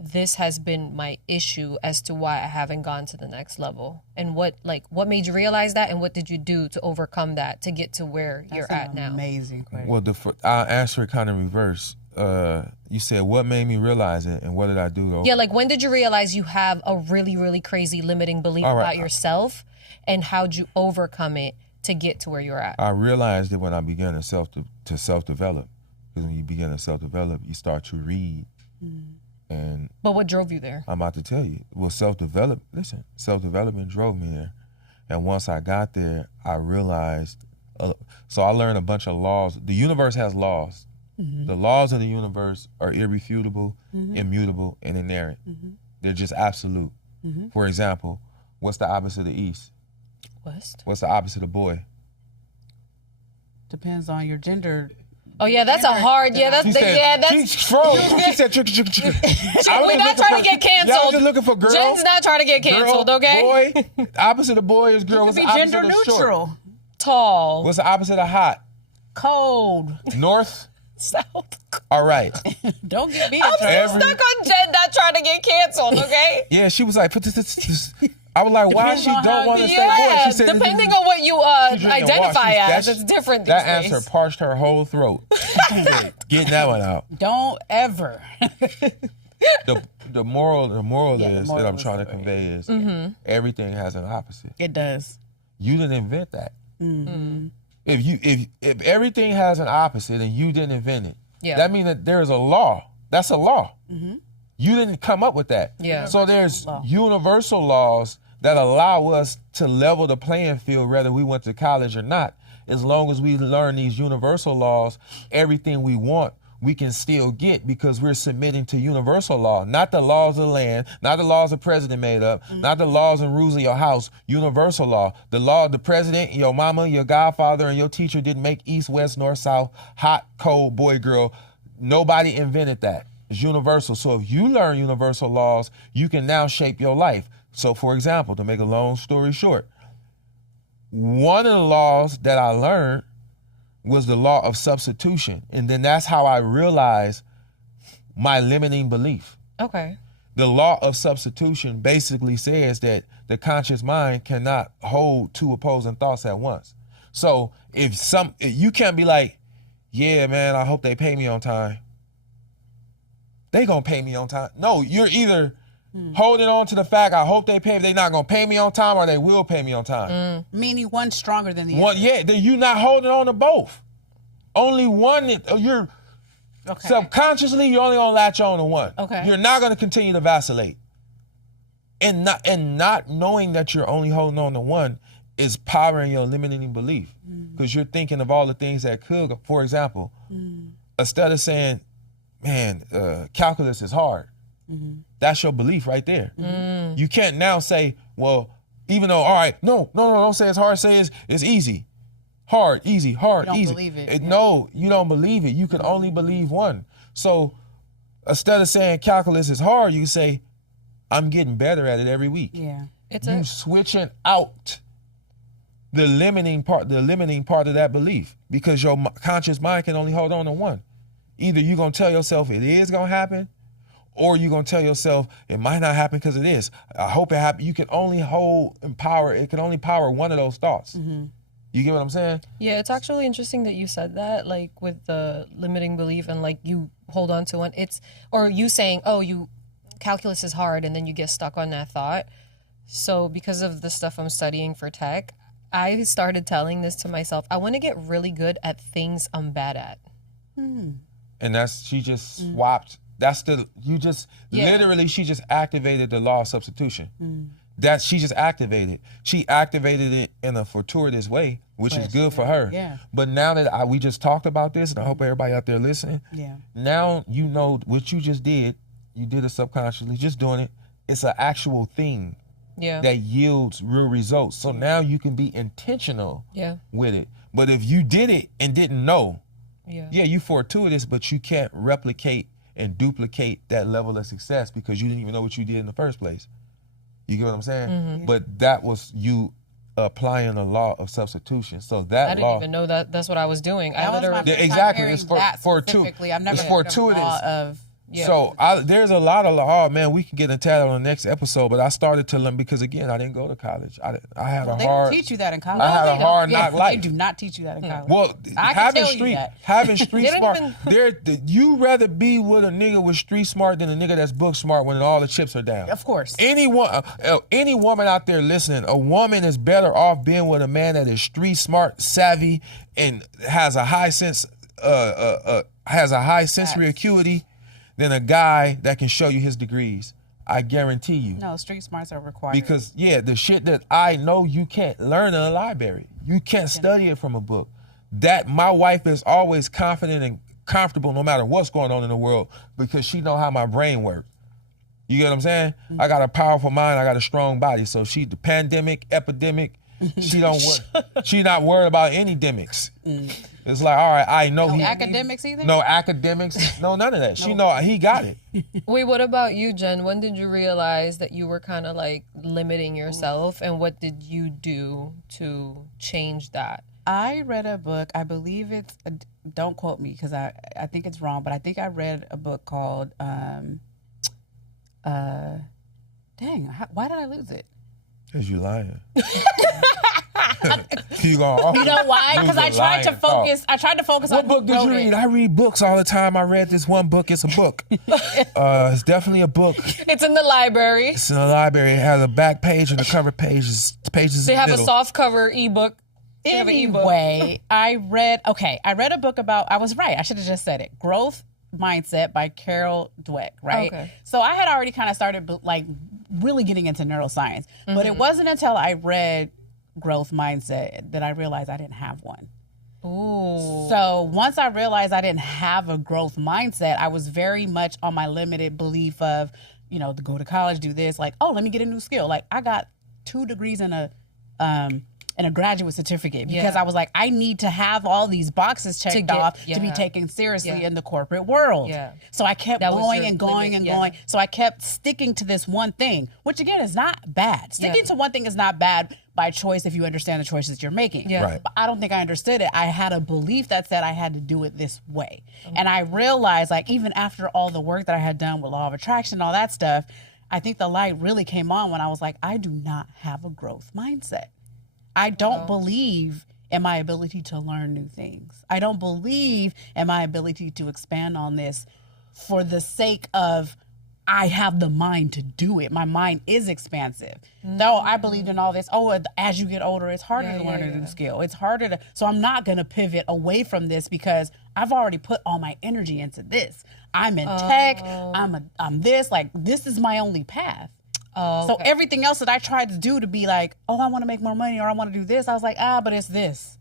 this has been my issue as to why I haven't gone to the next level? And what made you realize that, and what did you do to overcome that to get to where you're at now? Amazing question. Well, I'll answer it kind of reverse. You said, what made me realize it, and what did I do? Yeah, like when did you realize you have a really, really crazy limiting belief about yourself, and how'd you overcome it to get to where you're at? I realized it when I began to self-develop. Because when you begin to self-develop, you start to read. But what drove you there? I'm about to tell you. Well, self-development drove me there. And once I got there, I realized, so I learned a bunch of laws. The universe has laws. The laws of the universe are irrefutable, immutable, and inerrant. They're just absolute. For example, what's the opposite of east? West. What's the opposite of boy? Depends on your gender. Oh yeah, that's a hard. Yeah, that's She said tricky. We're not trying to get canceled. Y'all just looking for girl. Jen's not trying to get canceled, girl, okay? Boy. Opposite of boy is girl. It What's could the be opposite gender of short? neutral. Tall. What's the opposite of hot? Cold. North. South. All right. Don't get me. I'm still stuck on Jen not trying to get canceled, okay? Yeah, she was like, put this. I was like, why Depends she on don't how want to deep- say boy? She said, depending on what you identify as, it's different these That days. answer parched her whole throat. Getting that one out. Don't ever. The moral the is moral that I'm is trying to the convey is everything has an opposite. It does. You didn't invent that. If everything has an opposite and you didn't invent it, that means that there's a law. That's a law. You didn't come up with that. Yeah. So there's universal laws that allow us to level the playing field whether we went to college or not. As long as we learn these universal laws, everything we want, we can still get because we're submitting to universal law, not the laws of the land, not the laws the president made up, not the laws and rules of your house, universal law. The law of the president, your mama, your godfather, and your teacher didn't make east, west, north, south, hot, cold, boy, girl. Nobody invented that. It's universal. So if you learn universal laws, you can now shape your life. So for example, to make a long story short, one of the laws that I learned was the law of substitution. And then that's how I realized my limiting belief. Okay. The law of substitution basically says that the conscious mind cannot hold two opposing thoughts at once. So if you can't be like, yeah, man, I hope they pay me on time. They gonna pay me on time. No, you're either holding on to the fact, I hope they pay, if they're not gonna pay me on time, or they will pay me on time. Meaning one's stronger than the One, other. yeah, then you're not holding on to both. Only one, you're subconsciously, you're only gonna latch on to one. Okay. You're not gonna continue to vacillate. And not knowing that you're only holding on to one is powering your limiting belief. Because you're thinking of all the things that could, for example, instead of saying, man, calculus is hard. That's your belief right there. You can't now say, well, even though, all right, no, don't say it's hard, say it's easy. Hard, easy, hard, You don't easy. believe it. No, you don't believe it. You can only believe one. So instead of saying calculus is hard, you say, I'm getting better at it every week. Yeah. You switching out the limiting part of that belief, because your conscious mind can only hold on to one. Either you're going to tell yourself it is going to happen, or you're going to tell yourself it might not happen because it is. I hope it happens. You can only it can only power one of those thoughts. You get what I'm saying? Yeah, it's actually interesting that you said that, like with the limiting belief and like you hold on to one. Or you saying, calculus is hard, and then you get stuck on that thought. So because of the stuff I'm studying for tech, I started telling this to myself. I want to get really good at things I'm bad at. And she just swapped. Literally, she just activated the law of substitution. That she just activated. She activated it in a fortuitous way, which is good for her. Yeah. But now that we just talked about this, and I hope everybody out there listening, now you know what you just did. You did it subconsciously, just doing it. It's an actual thing that yields real results. So now you can be intentional with it. But if you did it and didn't know, you fortuitous, but you can't replicate and duplicate that level of success because you didn't even know what you did in the first place. You get what I'm saying? Mm-hmm. But that was you applying the law of substitution. So that I didn't even know that that's what I was doing. That was my first exactly. time It's hearing that fortuitous. specifically. I've never It's heard of fortuitous. law of So there's a lot of law. Oh, man, we can get into that on the next episode. But I started to learn because again, I didn't go to college. I had a They hard. don't teach you that in college. I had a hard knock life. They do not teach you that in college. Well, I can tell you having street They don't smart. You rather be with a nigga with street smart than a nigga that's book smart when all the chips are down. Of course. Any woman out there listening, a woman is better off being with a man that is street smart, savvy, and has a high sensory acuity than a guy that can show you his degrees. I guarantee you. No, street smarts are required. Because, the shit that I know you can't learn in a library. You can't study it from a book. That my wife is always confident and comfortable no matter what's going on in the world because she know how my brain works. You get what I'm saying? Mm-hmm. I got a powerful mind. I got a strong body. So the pandemic, epidemic, she not worried about any demics. It's like, all right, I know academics either? No academics. No, none of that. She know he got it. Wait, what about you, Jen? When did you realize that you were kind of like limiting yourself, and what did you do to change that? I read a book. I believe it's don't quote me because I think it's wrong, but I think I read a book called why did I lose it? Because you lying. You know why? Because I tried to focus. I tried to focus on what book did you read? I read books all the time. I read this one book. It's a book. It's definitely a book. It's in the library. It's in the library. It has a back page and the cover pages. They have a soft cover ebook. Anyway, I read a book about, I was right. I should have just said it. Growth Mindset by Carol Dweck, right? Okay. So I had already kind of started like really getting into neuroscience, but it wasn't until I read Growth Mindset that I realized I didn't have one. Ooh. So once I realized I didn't have a growth mindset, I was very much on my limited belief of, to go to college, do this, like, oh, let me get a new skill. Like I got 2 degrees in a graduate certificate because I was like, I need to have all these boxes checked off to be taken seriously in the corporate world. Yeah. So I kept going and going and going. So I kept sticking to this one thing, which again is not bad. Sticking to one thing is not bad by choice if you understand the choices you're making. Yeah. Right. But I don't think I understood it. I had a belief that said I had to do it this way. And I realized, like, even after all the work that I had done with law of attraction and all that stuff, I think the light really came on when I was like, I do not have a growth mindset. I don't believe in my ability to learn new things. I don't believe in my ability to expand on this for the sake of I have the mind to do it. My mind is expansive. Though I believed in all this, as you get older, it's harder to learn a new skill. It's harder to, so I'm not going to pivot away from this because I've already put all my energy into this. I'm in tech, I'm this, like this is my only path. So everything else that I tried to do to be like, I want to make more money or I want to do this, I was like, but it's this.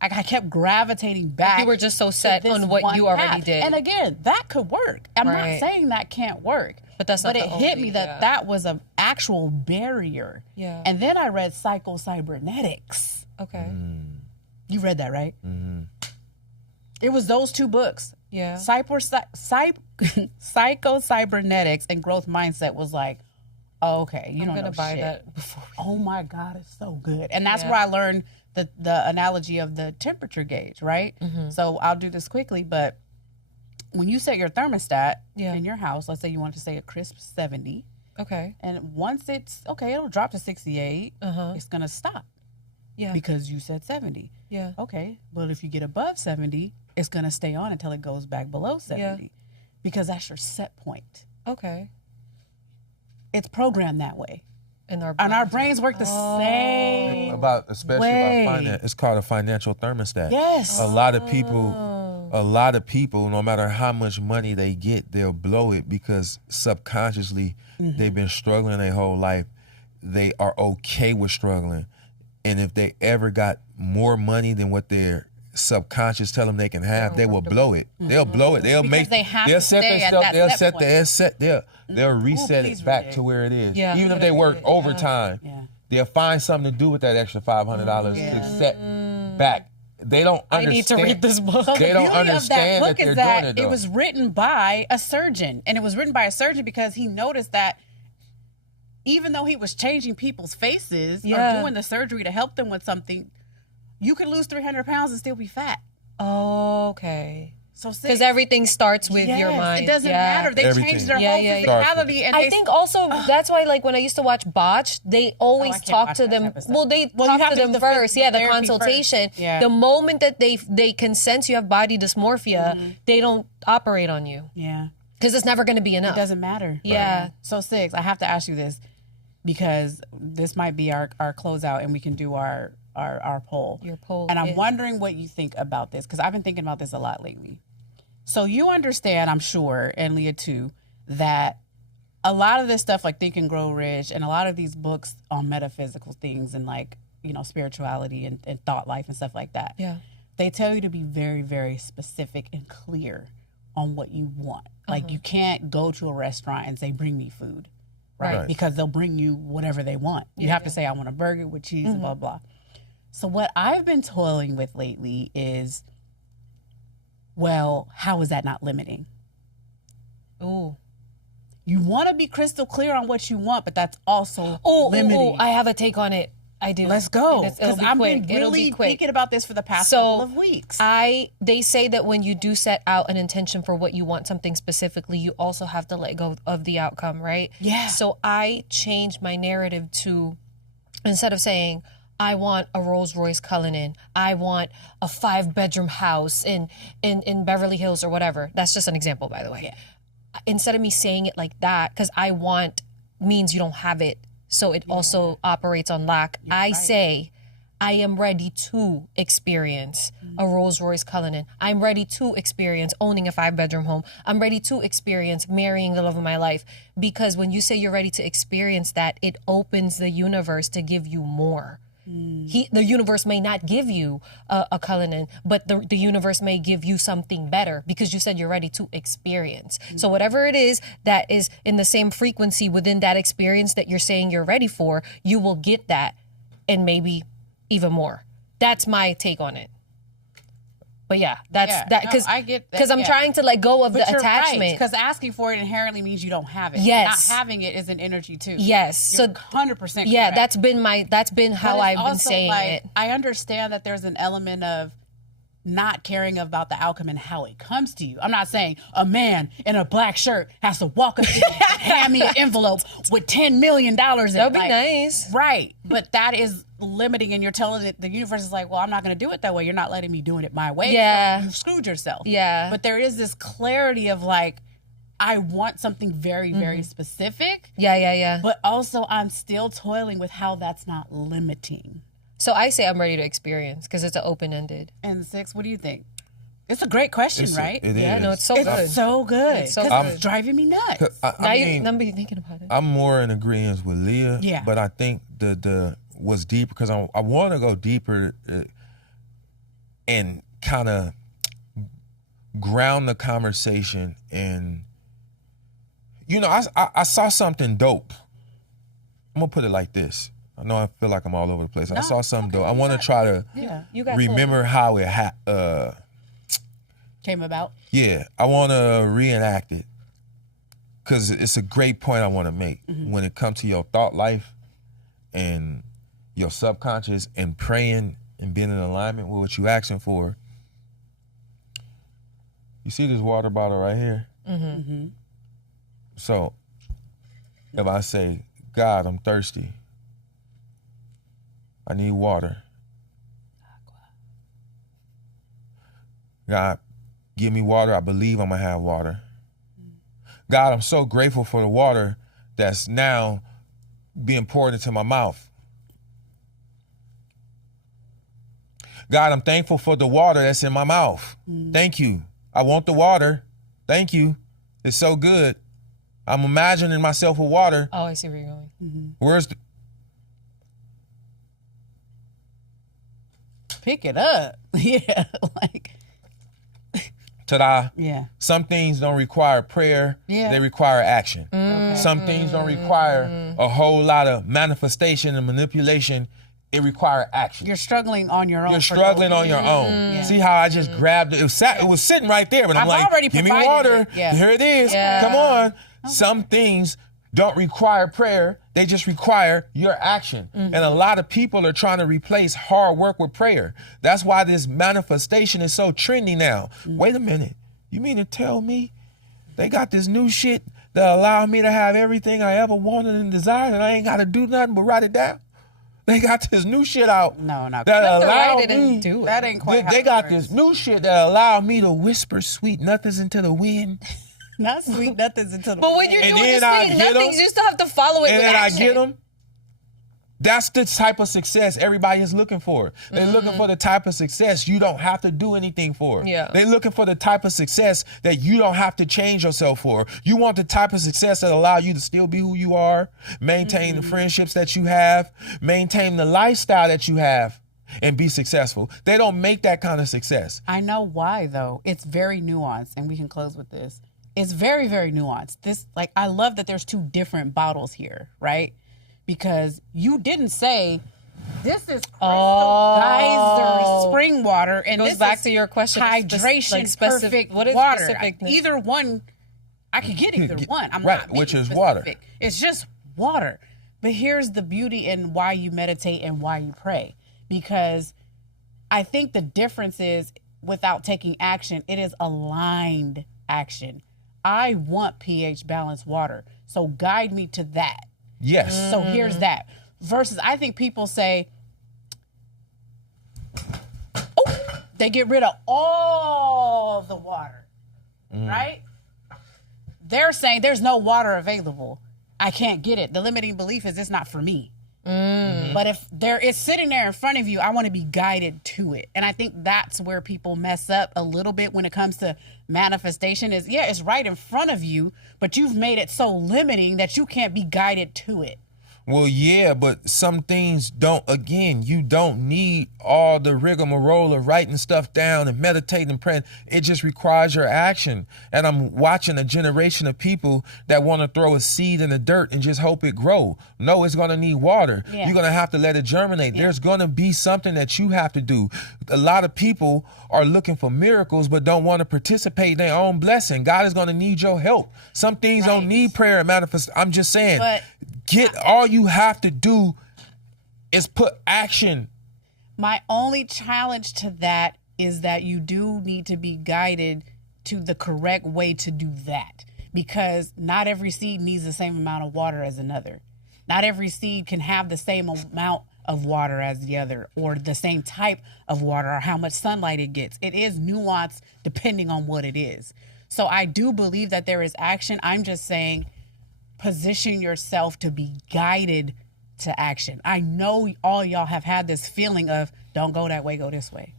I kept gravitating back. You were just so set on what you already did. And again, that could work. I'm not saying that can't work. But that's not it hit me that was an actual barrier. Yeah. And then I read Psycho-Cybernetics. Okay. You read that, right? Mm-hmm. It was those 2 books. Yeah. Psycho-Cybernetics and Growth Mindset was like, okay, you don't know shit. I'm going to buy that before. Oh my God, it's so good. And that's where I learned the analogy of the temperature gauge, right? Mm-hmm. So I'll do this quickly, but when you set your thermostat in your house, let's say you want to say a crisp 70. Okay. And once it'll drop to 68, it's going to stop. Yeah. Because you said 70. Yeah. Okay. But if you get above 70, it's going to stay on until it goes back below 70. Yeah. Because that's your set point. Okay. It's programmed that way. And our brains work the same especially way. about finance. It's called a financial thermostat. Yes. A lot of people, no matter how much money they get, they'll blow it because subconsciously they've been struggling their whole life. They are okay with struggling. And if they ever got more money than what they're subconscious tell them they can have, they will blow it. They'll blow it. They'll Because make. they have they'll to set stay at themselves. that They'll set set point. the set. They'll reset please it back read to it. where it is. Yeah. Even if they work overtime, Yeah. they'll find something to do with that extra $500 to set back. They don't I understand. need to read this book. So They the don't beauty of that understand book that they're is that doing it, though. it was written by a surgeon, and it was written by a surgeon because he noticed that even though he was changing people's faces or doing the surgery to help them with something, you could lose 300 pounds and still be fat. Okay. So Because everything starts with your yes, mind. it doesn't matter. They Everything. changed their Yeah, whole yeah, yeah. physicality, and I think also that's why, like, when I used to watch Botch, they always can't talk watch to that them. type of stuff. Well, they Well, you talk have to to do them the first. Yeah, the therapy first. consultation. Yeah. The moment that they can sense you have body dysmorphia, they don't operate on you yeah, because it's never going to be enough. it doesn't matter. Yeah. So Six, I have to ask you this because this might be our closeout, and we can do our poll. Your poll, And I'm yeah. wondering what you think about this because I've been thinking about this a lot lately. So you understand, I'm sure, and Leah too, that a lot of this stuff like Think and Grow Rich and a lot of these books on metaphysical things and like, you know, spirituality and thought life and stuff like that. Yeah. They tell you to be very, very specific and clear on what you want. Like you can't go to a restaurant and say, bring me food, right? Right. Because they'll bring you whatever they want. You have to say, I want a burger with cheese and blah, blah. So what I've been toiling with lately is, well, how is that not limiting? Ooh. You want to be crystal clear on what you want, but that's also Oh, limiting. I have a take on it. I do. Let's go. It'll Because be I've quick. been It'll be really quick. thinking about this for the past So, couple of weeks. They say that when you do set out an intention for what you want something specifically, you also have to let go of the outcome, right? Yeah. So I changed my narrative to, instead of saying, I want a Rolls Royce Cullinan, I want a 5-bedroom house in Beverly Hills or whatever. That's just an example, by the way. Yeah. Instead of me saying it like that, because I want means you don't have it. So it also operates on lack. I say, I am ready to experience a Rolls Royce Cullinan. I'm ready to experience owning a 5-bedroom home. I'm ready to experience marrying the love of my life. Because when you say you're ready to experience that, it opens the universe to give you more. The universe may not give you a Cullinan, but the universe may give you something better because you said you're ready to experience. So whatever it is that is in the same frequency within that experience that you're saying you're ready for, you will get that and maybe even more. That's my take on it. But yeah, because I get that, because I'm trying to let go of the attachment. Because asking for it inherently means you don't have it. Yes. Not having it is an energy too. Yes. You're So 100% yeah, correct. that's been how But it's I've been also saying like, it. I understand that there's an element of not caring about the outcome and how it comes to you. I'm not saying a man in a black shirt has to walk up to you and hand me an envelope with $10 million in it. That would be nice. Right. But that is limiting, and you're telling it, the universe is like, well, I'm not going to do it that way. You're not letting me doing it my way. Yeah. So you screwed yourself. Yeah. But there is this clarity of like, I want something very, very specific. Yeah. But also I'm still toiling with how that's not limiting. So I say I'm ready to experience because it's an open-ended. And Six, what do you think? It's a great question, right? It Yeah, is. no, it's so good. It's so good. It's so 'Cause good. it's driving me nuts. I mean, I'm thinking about it. I'm more in agreement with Leah. Yeah. But I think the what's deeper, because I want to go deeper and kind of ground the conversation. And you know, I saw something dope. I'm gonna put it like this. I know I feel like I'm all over the place. I saw something dope. I want to try to You got remember how it Came about. Yeah, I want to reenact it because it's a great point I want to make when it comes to your thought life and your subconscious and praying and being in alignment with what you're asking for. You see this water bottle right here? So if I say, God, I'm thirsty. I need water. God, give me water. I believe I'm going to have water. God, I'm so grateful for the water that's now being poured into my mouth. God, I'm thankful for the water that's in my mouth. Thank you. I want the water. Thank you. It's so good. I'm imagining myself with water. Oh, I see where you're going. Where's the... pick it up. Yeah, like Ta-da. yeah. Some things don't require prayer. Yeah. They require action. Okay. Some things don't require a whole lot of manifestation and manipulation. It requires action. You're struggling on your own. You're struggling on your own. Yeah. See how I just grabbed it? It was sitting right there, but I'm I've like, already give me provided water. it. Yeah. Here it is. Yeah. Come on. Some things don't require prayer. They just require your action. And a lot of people are trying to replace hard work with prayer. That's why this manifestation is so trendy now. Wait a minute. You mean to tell me they got this new shit that allow me to have everything I ever wanted and desired, and I ain't got to do nothing but write it down? They got this new shit out. No, not that to allow write it me. and do it. That ain't quite. They got this new shit that allow me to whisper sweet nothings into the wind. Not sweet nothings until. But when you're And doing then I the sweet get 'em, nothings, you still have to follow it And with then action. I get them. That's the type of success everybody is looking for. They're looking for the type of success you don't have to do anything for. Yeah. They're looking for the type of success that you don't have to change yourself for. You want the type of success that allow you to still be who you are, maintain the friendships that you have, maintain the lifestyle that you have, and be successful. They don't make that kind of success. I know why though. It's very nuanced, and we can close with this. It's very, very nuanced. This, like, I love that there's two different bottles here, right? Because you didn't say this is crystal geyser spring water, and Goes this back is to your question, hydration perfect what is water. specificness? Either one, I could get either one. I'm right, not being which is specific. water. It's just water. But here's the beauty in why you meditate and why you pray, because I think the difference is without taking action, it is aligned action. I want pH balanced water, so guide me to that. Yes. So here's that. Versus, I think people say, oh, they get rid of all the water, right? They're saying there's no water available. I can't get it. The limiting belief is it's not for me. But if it's sitting there in front of you, I want to be guided to it. And I think that's where people mess up a little bit when it comes to manifestation is, yeah, it's right in front of you, but you've made it so limiting that you can't be guided to it. Well, yeah, but some things don't, again, you don't need all the rigmarole of writing stuff down and meditating and praying. It just requires your action. And I'm watching a generation of people that want to throw a seed in the dirt and just hope it grow. No, it's going to need water. Yeah. You're going to have to let it germinate. There's going to be something that you have to do. A lot of people are looking for miracles but don't want to participate in their own blessing. God is going to need your help. Some things don't need prayer and manifest. I'm just saying. But all you have to do is put action. my only challenge to that is that you do need to be guided to the correct way to do that, because not every seed needs the same amount of water as another. Not every seed can have the same amount of water as the other, or the same type of water, or how much sunlight it gets. It is nuanced depending on what it is. So I do believe that there is action. I'm just saying, position yourself to be guided to action. I know all y'all have had this feeling of, don't go that way, go this way.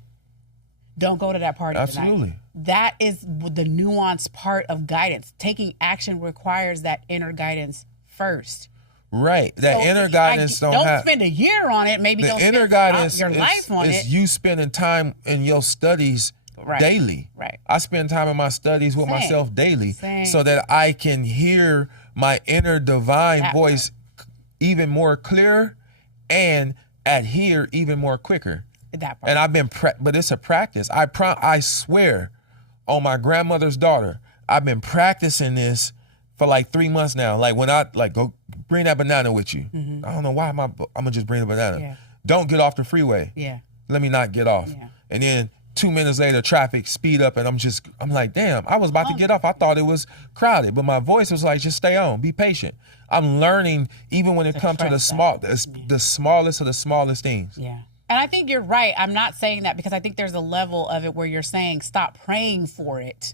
Don't go to that party Absolutely. tonight. That is the nuanced part of guidance. Taking action requires that inner guidance first. Right. That So inner guidance don't spend a year on it. Maybe the don't inner spend guidance your life on is it. you spending time in your studies daily. Right. I spend time in my studies with Same. myself daily Same. so that I can hear my inner divine That voice even more clear and adhere even more quicker. That part. And I've been, but it's a practice. I swear on my grandmother's daughter, I've been practicing this for like 3 months now. Like when I go bring that banana with you. I don't know why I'm gonna just bring the banana. Yeah. Don't get off the freeway. Yeah. Let me not get off. Yeah. And then 2 minutes later, traffic speed up, and I'm like, damn, I was about to get off. I thought it was crowded, but my voice was like, just stay on, be patient. I'm learning even when it comes to the smallest of the smallest things. Yeah. And I think you're right. I'm not saying that because I think there's a level of it where you're saying stop praying for it.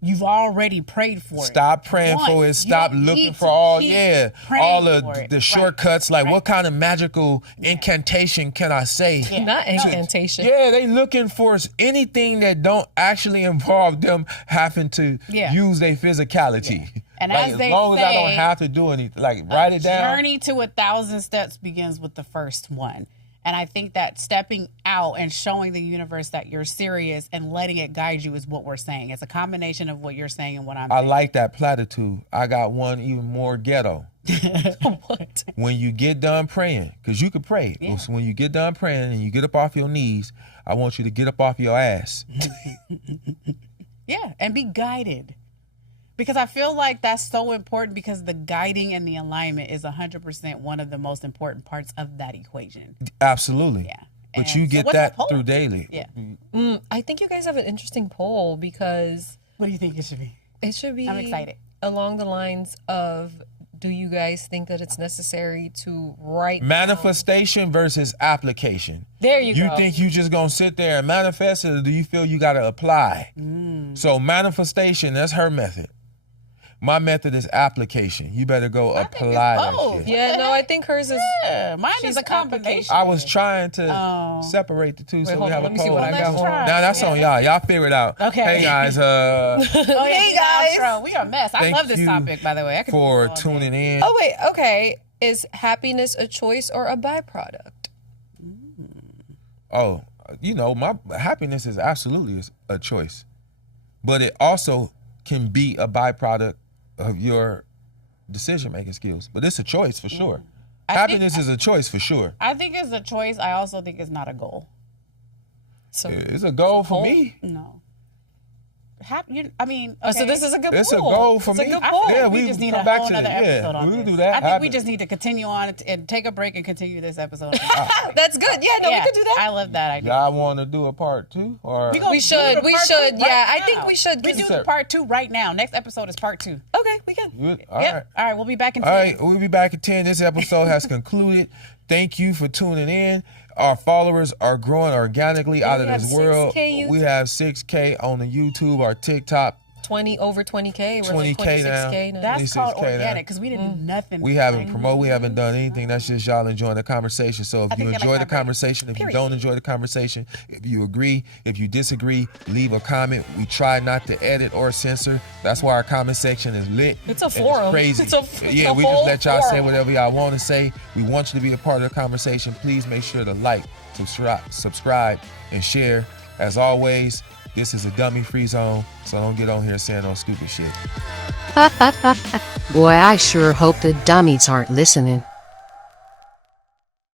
You've already prayed for it. Stop praying for it. Stop looking for all the shortcuts. Like, what kind of magical incantation can I say? Yeah. Not incantation. Yeah, they looking for anything that don't actually involve them having to use their physicality. Yeah. And like, as long as I don't have to do anything, like write it down. Journey to 1,000 steps begins with the first one. And I think that stepping out and showing the universe that you're serious and letting it guide you is what we're saying. It's a combination of what you're saying and what I'm I saying. like that platitude. I got one even more ghetto. What? When you get done praying, because you can pray. Yeah. So when you get done praying and you get up off your knees, I want you to get up off your ass. Yeah, and be guided. Because I feel like that's so important, because the guiding and the alignment is 100% one of the most important parts of that equation. Absolutely. Yeah. But And you so get what's that the poll? through daily. Yeah. I think you guys have an interesting poll because What do you think it should be? it should be I'm excited. along the lines of, do you guys think that it's necessary to write down- Manifestation versus application. There you You go. think you just gonna sit there and manifest it, or do you feel you gotta apply? So manifestation, that's her method. My method is application. You better go think it's apply that both. shit. Yeah, no, I think hers is. Yeah, mine She's is a combination. I was trying to separate the two, so hold we have on, a let me see poll. what I got for 'em. Now that's on y'all. Y'all figure it out. Okay. Hey guys, Oh, yeah, Hey, the guys. outro. We are a mess. I Thank love this you topic, by the way. I could for do this all day. tuning in. Oh wait, okay. Is happiness a choice or a byproduct? Oh, you know, my happiness is absolutely a choice, but it also can be a byproduct of your decision-making skills. But it's a choice for sure. Happiness is a choice for sure. I think it's a choice. I also think it's not a goal. So, It's a goal for me. No. I mean, oh, so okay. this is a good It's a poll. goal for It's a me. good I poll. feel Yeah, like we we just need come a back whole to other that. Yeah, episode on we'll this. do that. I think we Happy- just need to continue on and take a break and continue this episode. That's good. Yeah, no, we could do that. I love that idea. Y'all want to do a part 2 or? We gonna We do should. the We part should. 2 Yeah, right I think now. we should. We do- do part 2 right now. Next episode is part 2. Okay, we can. Good. All Yep. right. All right, we'll be back in All 10. right, we'll be back at 10. This episode has concluded. Thank you for tuning in. Our followers are growing organically out of we have this world. 6K We have 6K on the YouTube, our TikTok, 20K. We're 20K now. 26K now. That's called 26K now. organic, because we didn't do nothing. We haven't promoted, we haven't done anything. That's just y'all enjoying the conversation. So if I you think they enjoy like the my brain. conversation, if you Period. don't enjoy the conversation, if you agree, if you disagree, leave a comment. We try not to edit or censor. That's why our comment section is lit. It's a and forum. crazy. It's a Yeah, we just whole let y'all say forum. whatever y'all want to say. We want you to be a part of the conversation. Please make sure to like, subscribe, and share. As always, this is a dummy-free zone, so don't get on here saying no stupid shit. Boy, I sure hope the dummies aren't listening.